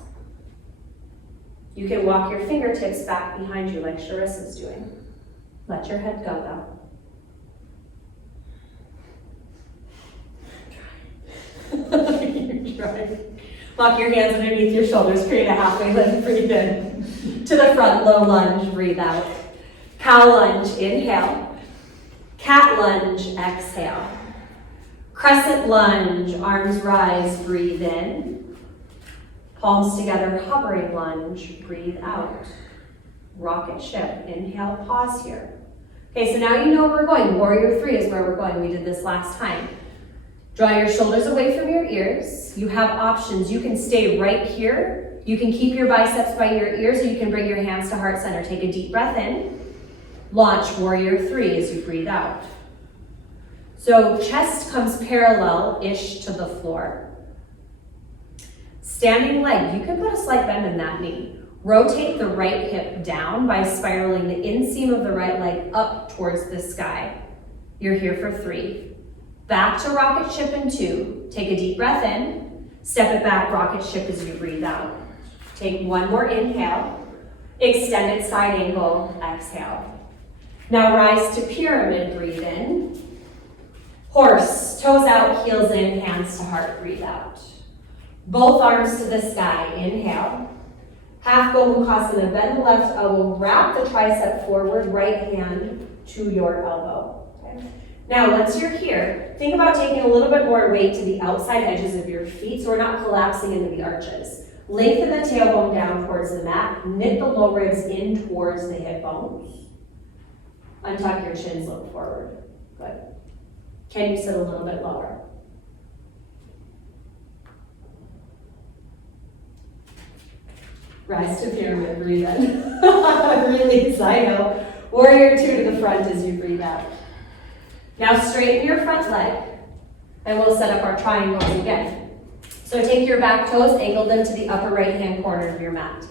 You can walk your fingertips back behind you like Sharissa's doing. Let your head go though. Walk your hands underneath your shoulders, create a halfway lift, breathe in. To the front, low lunge, breathe out. Cow lunge, inhale. Cat lunge, exhale. Crescent lunge, arms rise, breathe in. Palms together, hovering lunge, breathe out. Rocket ship, inhale, pause here. Okay, so now you know where we're going. Warrior 3 is where we're going. We did this last time. Draw your shoulders away from your ears. You have options. You can stay right here. You can keep your biceps by your ears, or you can bring your hands to heart center. Take a deep breath in. Launch Warrior 3 as you breathe out. So chest comes parallel-ish to the floor. Standing leg, you can put a slight bend in that knee. Rotate the right hip down by spiraling the inseam of the right leg up towards the sky. You're here for 3. Back to rocket ship in 2. Take a deep breath in. Step it back, rocket ship as you breathe out. Take one more inhale. Extended side angle, exhale. Now rise to pyramid, breathe in. Horse, toes out, heels in, hands to heart, breathe out. Both arms to the sky, inhale. Half Gomukhasana, bend the left elbow, wrap the tricep forward, right hand to your elbow. Okay. Now, once you're here, think about taking a little bit more weight to the outside edges of your feet so we're not collapsing into the arches. Lengthen the tailbone down towards the mat, knit the low ribs in towards the hip bones. Untuck your chins, look forward. Good. Can you sit a little bit lower? Rise to pyramid, breathe in. Release, I know. Warrior 2 to the front as you breathe out. Now straighten your front leg, and we'll set up our triangles again. So take your back toes, angle them to the upper right-hand corner of your mat.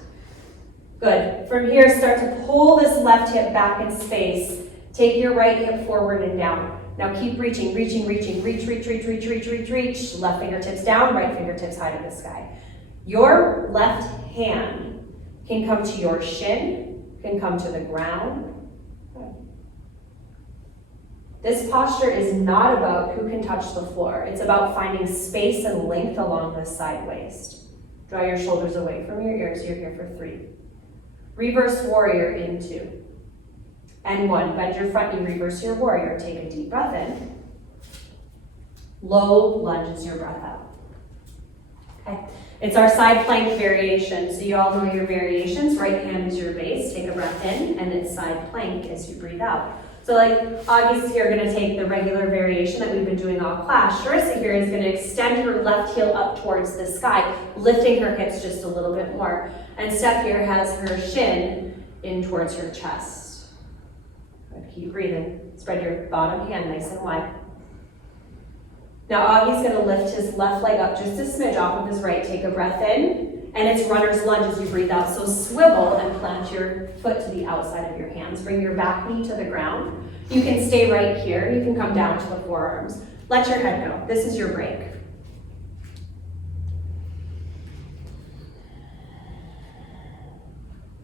Good. From here, start to pull this left hip back in space. Take your right hip forward and down. Now keep reaching, reaching, reaching. Reach, reach, reach, reach, reach, reach, reach. Left fingertips down, right fingertips high to the sky. Your left hand can come to your shin, can come to the ground. This posture is not about who can touch the floor. It's about finding space and length along the side waist. Draw your shoulders away from your ears. You're here for 3. Reverse warrior in 2. And 1. Bend your front knee, reverse your warrior. Take a deep breath in. Low lunges your breath out. Okay. It's our side plank variation. So you all know your variations. Right hand is your base. Take a breath in, and it's side plank as you breathe out. So like Augie's here going to take the regular variation that we've been doing all class. Sharissa here is going to extend her left heel up towards the sky, lifting her hips just a little bit more. And Steph here has her shin in towards her chest. Good. Keep breathing. Spread your bottom hand nice and wide. Now Augie's going to lift his left leg up just a smidge off of his right. Take a breath in, and it's runner's lunge as you breathe out. So swivel and plant your foot to the outside of your hands. Bring your back knee to the ground. You can stay right here. You can come down to the forearms. Let your head go. This is your break.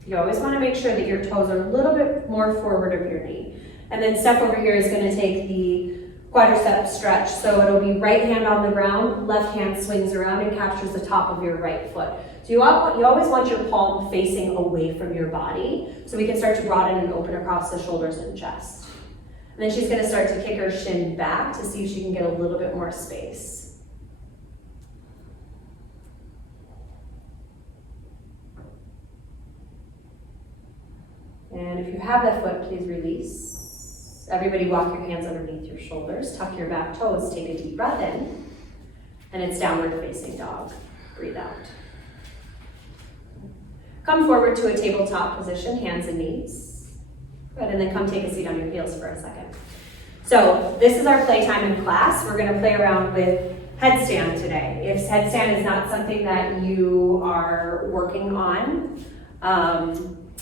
You always want to make sure that your toes are a little bit more forward of your knee. And then Steph over here is going to take the quadricep stretch. So it'll be right hand on the ground, left hand swings around and captures the top of your right foot. So you always want your palm facing away from your body so we can start to broaden and open across the shoulders and chest. And then she's going to start to kick her shin back to see if she can get a little bit more space. And if you have that foot, please release. Everybody walk your hands underneath your shoulders, tuck your back toes, take a deep breath in, and it's downward facing dog. Breathe out. Come forward to a tabletop position, hands and knees. Good, and then come take a seat on your heels for a second. So this is our playtime in class. We're gonna play around with headstand today. If headstand is not something that you are working on,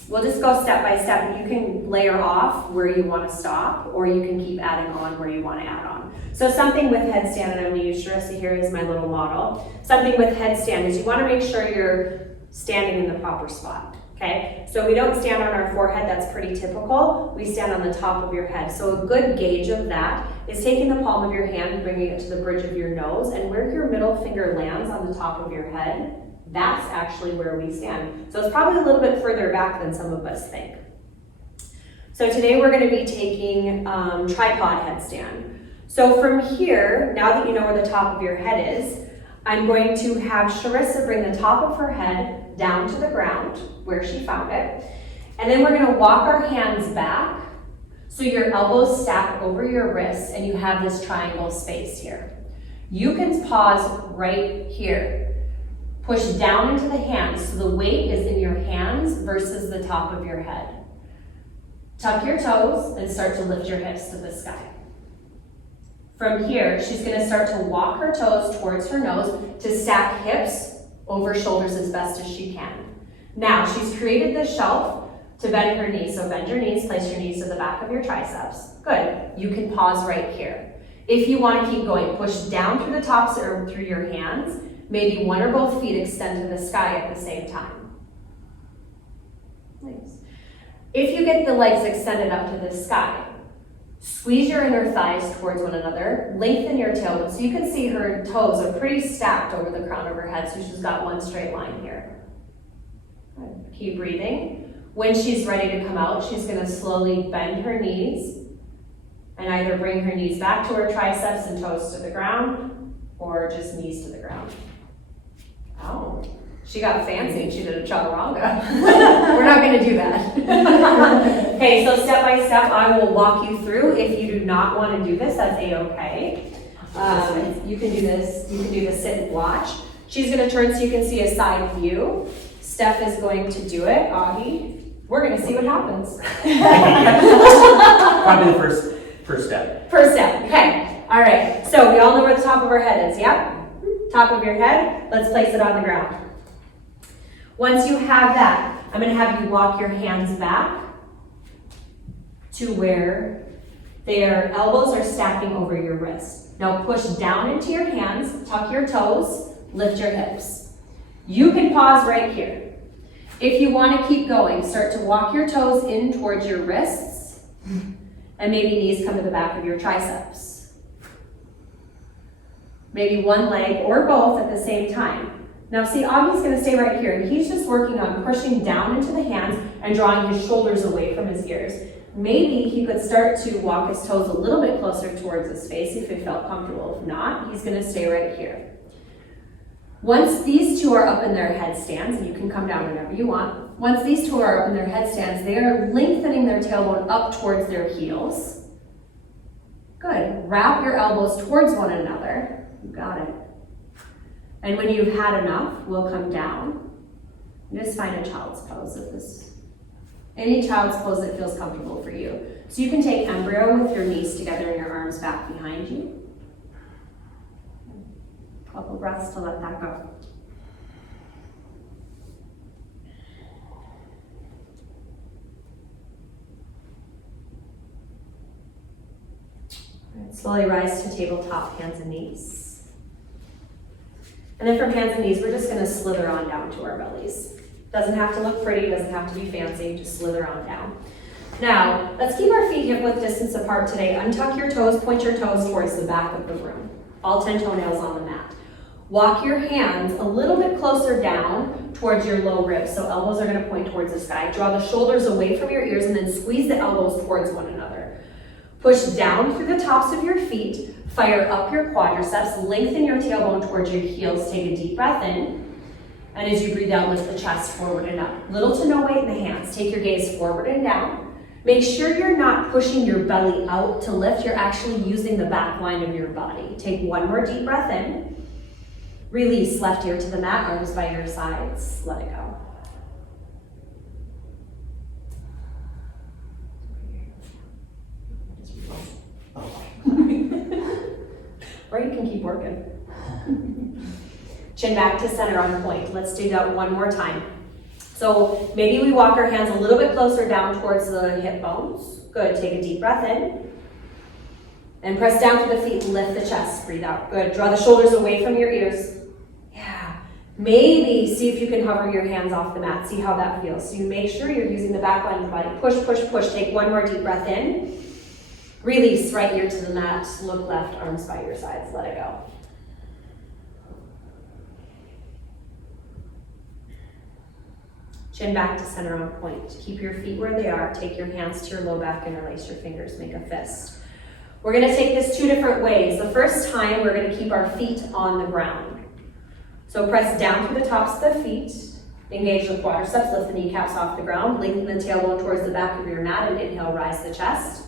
we'll just go step by step. You can layer off where you want to stop, or you can keep adding on where you want to add on. So something with headstand, and I'm going to use Sharissa here as my little model. Something with headstand is you want to make sure you're standing in the proper spot. Okay, Okay, so we don't stand on our forehead, that's pretty typical. We stand on the top of your head. So a good gauge of that is taking the palm of your hand, bringing it to the bridge of your nose, and where your middle finger lands on the top of your head, that's actually where we stand. So it's probably a little bit further back than some of us think. So today we're going to be taking tripod headstand. So from here, now that you know where the top of your head is, I'm going to have Sharissa bring the top of her head down to the ground where she found it. And then we're going to walk our hands back so your elbows stack over your wrists and you have this triangle space here. You can pause right here. Push down into the hands so the weight is in your hands versus the top of your head. Tuck your toes and start to lift your hips to the sky. From here, she's going to start to walk her toes towards her nose to stack hips over shoulders as best as she can. Now, she's created this shelf to bend her knees. So bend your knees, place your knees to the back of your triceps. Good. You can pause right here. If you want to keep going, push down through the tops or through your hands. Maybe one or both feet extend to the sky at the same time. Nice. If you get the legs extended up to the sky, squeeze your inner thighs towards one another, lengthen your tailbone. So you can see her toes are pretty stacked over the crown of her head, so she's got one straight line here. Good. Keep breathing. When she's ready to come out, she's going to slowly bend her knees and either bring her knees back to her triceps and toes to the ground, or just knees to the ground. Oh, she got fancy and she did a chaturanga. We're not going to do that. Okay, so step by step, I will walk you through. If you do not want to do this, that's a-okay. You can do this. You can do the sit and watch. She's going to turn so you can see a side view. Steph is going to do it. Ahi, we're going to see what happens. Probably the first step. First step. Okay. All right. So we all know where the top of our head is. Yep. Top of your head. Let's place it on the ground. Once you have that, I'm going to have you walk your hands back to where their elbows are stacking over your wrist. Now push down into your hands, tuck your toes, lift your hips. You can pause right here. If you want to keep going, start to walk your toes in towards your wrists, and maybe knees come to the back of your triceps. Maybe one leg or both at the same time. Now see, Avi's going to stay right here, and he's just working on pushing down into the hands and drawing his shoulders away from his ears. Maybe he could start to walk his toes a little bit closer towards his face if he felt comfortable. If not, he's going to stay right here. Once these two are up in their headstands, and you can come down whenever you want, once these two are up in their headstands, they are lengthening their tailbone up towards their heels. Good. Wrap your elbows towards one another. You got it. And when you've had enough, we'll come down. Just find a child's pose of this. Any child's pose that feels comfortable for you. So you can take embryo with your knees together and your arms back behind you. Couple breaths to let that go. All right, slowly rise to tabletop, hands and knees. And then from hands and knees, we're just going to slither on down to our bellies. Doesn't have to look pretty, doesn't have to be fancy, just slither on down. Now, let's keep our feet hip width distance apart today. Untuck your toes, point your toes towards the back of the room. All 10 toenails on the mat. Walk your hands a little bit closer down towards your low ribs. So elbows are going to point towards the sky. Draw the shoulders away from your ears and then squeeze the elbows towards one another. Push down through the tops of your feet. Fire up your quadriceps. Lengthen your tailbone towards your heels. Take a deep breath in. And as you breathe out, lift the chest forward and up. Little to no weight in the hands. Take your gaze forward and down. Make sure you're not pushing your belly out to lift. You're actually using the back line of your body. Take one more deep breath in. Release, left ear to the mat, arms by your sides. Let it go. Or you can keep working. Chin back to center on point. Let's do that one more time. So maybe we walk our hands a little bit closer down towards the hip bones. Good, take a deep breath in. And press down to the feet and lift the chest. Breathe out. Good, draw the shoulders away from your ears. Yeah. Maybe see if you can hover your hands off the mat, see how that feels. So you make sure you're using the back line of the body. Push, push, push. Take one more deep breath in. Release, right ear to the mat. Look left, arms by your sides. Let it go. Chin back to center on point. Keep your feet where they are. Take your hands to your low back, interlace your fingers, make a fist. We're gonna take this 2 different ways. The first time, we're gonna keep our feet on the ground. So press down through the tops of the feet, engage the quadriceps, lift the kneecaps off the ground, lengthen the tailbone towards the back of your mat, and inhale, rise the chest.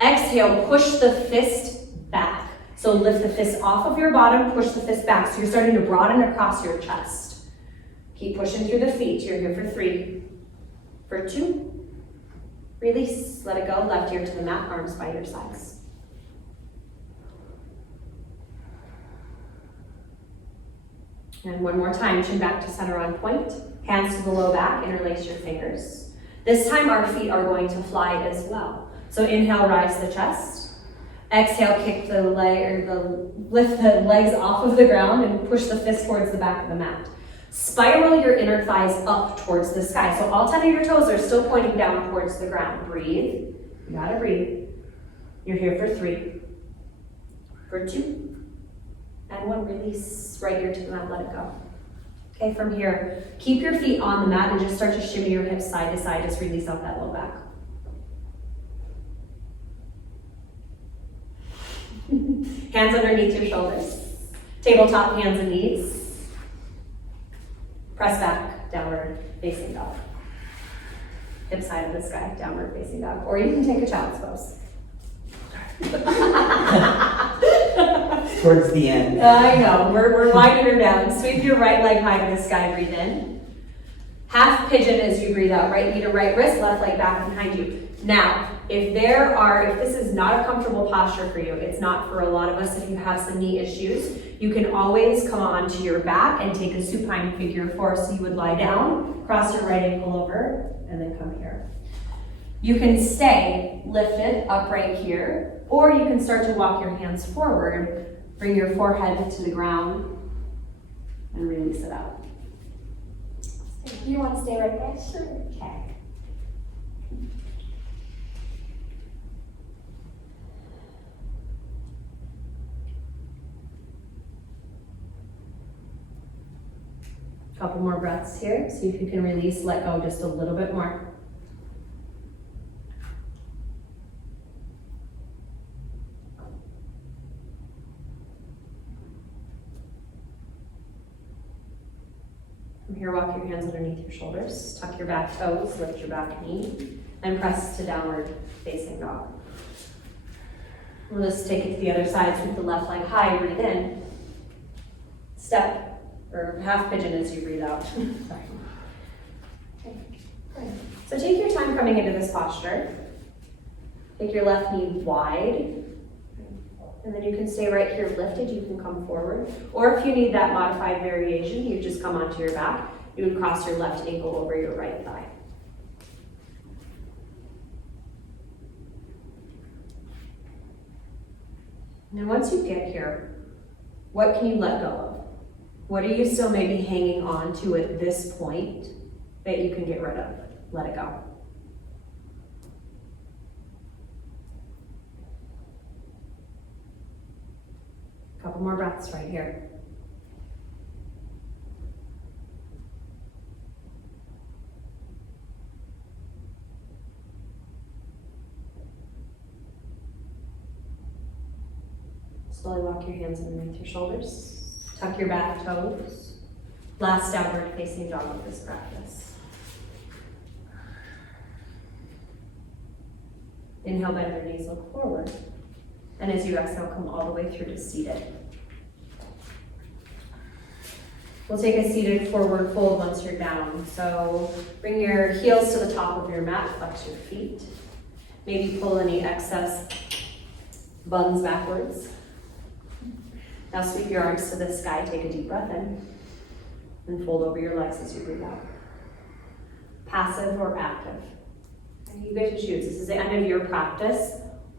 Exhale, push the fist back. So lift the fist off of your bottom, push the fist back. So you're starting to broaden across your chest. Keep pushing through the feet. You're here for 3, for 2, release, let it go, left ear to the mat, arms by your sides. And one more time, chin back to center on point, hands to the low back, interlace your fingers. This time our feet are going to fly as well. So inhale, rise the chest. Exhale, kick the leg, lift the legs off of the ground and push the fist towards the back of the mat. Spiral your inner thighs up towards the sky. So all 10 of your toes are still pointing down towards the ground. Breathe, you gotta breathe. You're here for 3, for 2, and 1, release, right ear to the mat, let it go. Okay, from here, keep your feet on the mat and just start to shimmy your hips side to side, just release out that low back. Hands underneath your shoulders. Tabletop hands and knees. Press back, downward facing dog. Hip side of the sky, downward facing dog. Or you can take a child's pose. Towards the end. I know, we're winding her down. Sweep your right leg high to the sky, breathe in. Half pigeon as you breathe out, right knee to right wrist, left leg back behind you. Now, if this is not a comfortable posture for you, it's not for a lot of us if you have some knee issues, you can always come onto your back and take a supine figure 4. So you would lie down, cross your right ankle over, and then come here. You can stay lifted upright here, or you can start to walk your hands forward, bring your forehead to the ground, and release it out. You want to stay right there? Sure. Okay. Couple more breaths here. See if you can release, let go just a little bit more. From here, walk your hands underneath your shoulders, tuck your back toes, lift your back knee, and press to downward facing dog. We'll just take it to the other side, sweep the left leg high, breathe in. Step, or half pigeon as you breathe out. Sorry. Okay, good. So take your time coming into this posture. Take your left knee wide. And then you can stay right here lifted, you can come forward. Or if you need that modified variation, you just come onto your back. You would cross your left ankle over your right thigh. And then once you get here, what can you let go of? What are you still maybe hanging on to at this point that you can get rid of? Let it go. Couple more breaths right here. Slowly walk your hands underneath your shoulders. Tuck your back toes. Last downward facing dog of this practice. Inhale, bend your knees, look forward. And as you exhale, come all the way through to seated. We'll take a seated forward fold once you're down. So bring your heels to the top of your mat, flex your feet. Maybe pull any excess buns backwards. Now sweep your arms to the sky, take a deep breath in, and fold over your legs as you breathe out. Passive or active? You get to choose. This is the end of your practice.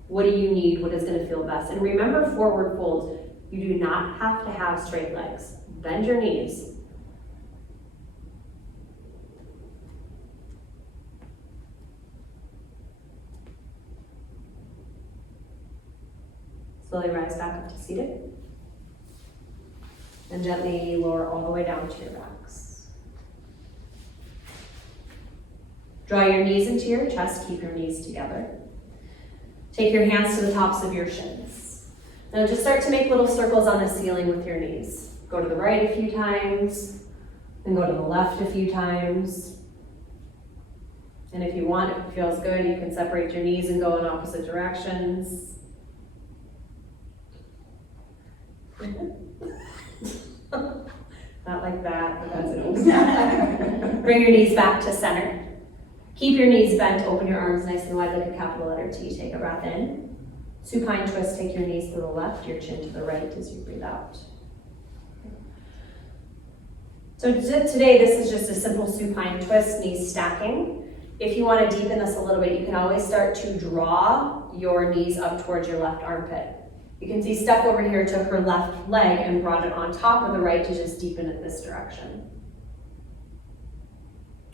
What do you need? What is going to feel best? And remember, forward fold, you do not have to have straight legs. Bend your knees, Slowly rise back up to seated. And gently lower all the way down to your backs. Draw your knees into your chest, keep your knees together. Take your hands to the tops of your shins. Now just start to make little circles on the ceiling with your knees. Go to the right a few times, then go to the left a few times. And if you want, if it feels good, you can separate your knees and go in opposite directions. Not like that, but that's an Bring your knees back to center. Keep your knees bent, open your arms nice and wide like a capital letter T. Take a breath in. Supine twist, take your knees to the left, your chin to the right as you breathe out. So today, this is just a simple supine twist, knees stacking. If you want to deepen this a little bit, you can always start to draw your knees up towards your left armpit. You can see Steph over here took her left leg and brought it on top of the right to just deepen it this direction.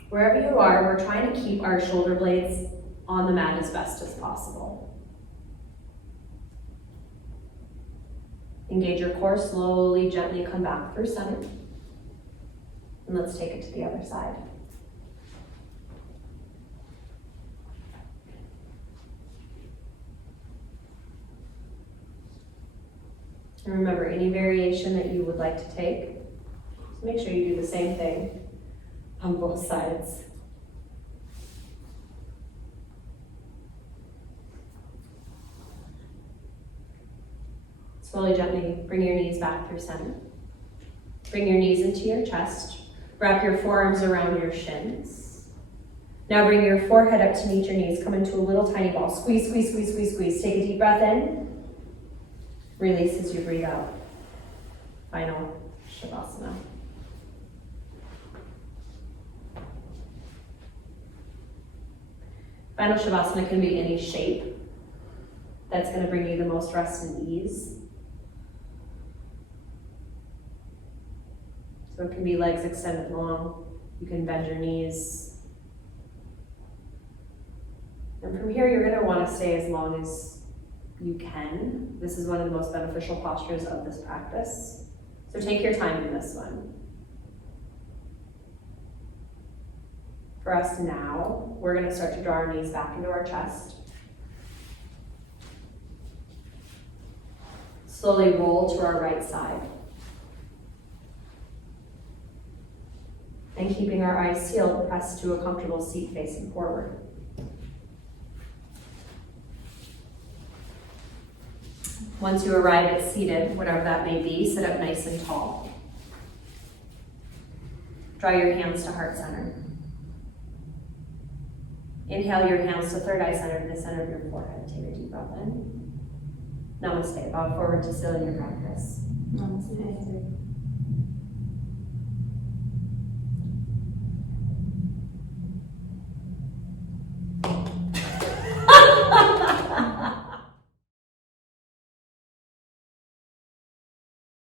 Wherever you are, we're trying to keep our shoulder blades on the mat as best as possible. Engage your core, slowly, gently come back through center. And let's take it to the other side. And remember, any variation that you would like to take, just make sure you do the same thing on both sides. Slowly, gently, bring your knees back through center. Bring your knees into your chest. Wrap your forearms around your shins. Now bring your forehead up to meet your knees. Come into a little tiny ball. Squeeze, squeeze, squeeze, squeeze, squeeze. Take a deep breath in. Release as you breathe out. Final Shavasana. Final Shavasana can be any shape that's going to bring you the most rest and ease. So it can be legs extended long. You can bend your knees. And from here, you're going to want to stay as long as you can. This is one of the most beneficial postures of this practice. So take your time in this one. For us now, we're going to start to draw our knees back into our chest. Slowly roll to our right side. And keeping our eyes sealed, press to a comfortable seat facing forward. Once you arrive at seated, whatever that may be, sit up nice and tall. Draw your hands to heart center. Inhale your hands to third eye center, to the center of your forehead. Take a deep breath in. Namaste. Bow forward to seal your practice. Namaste.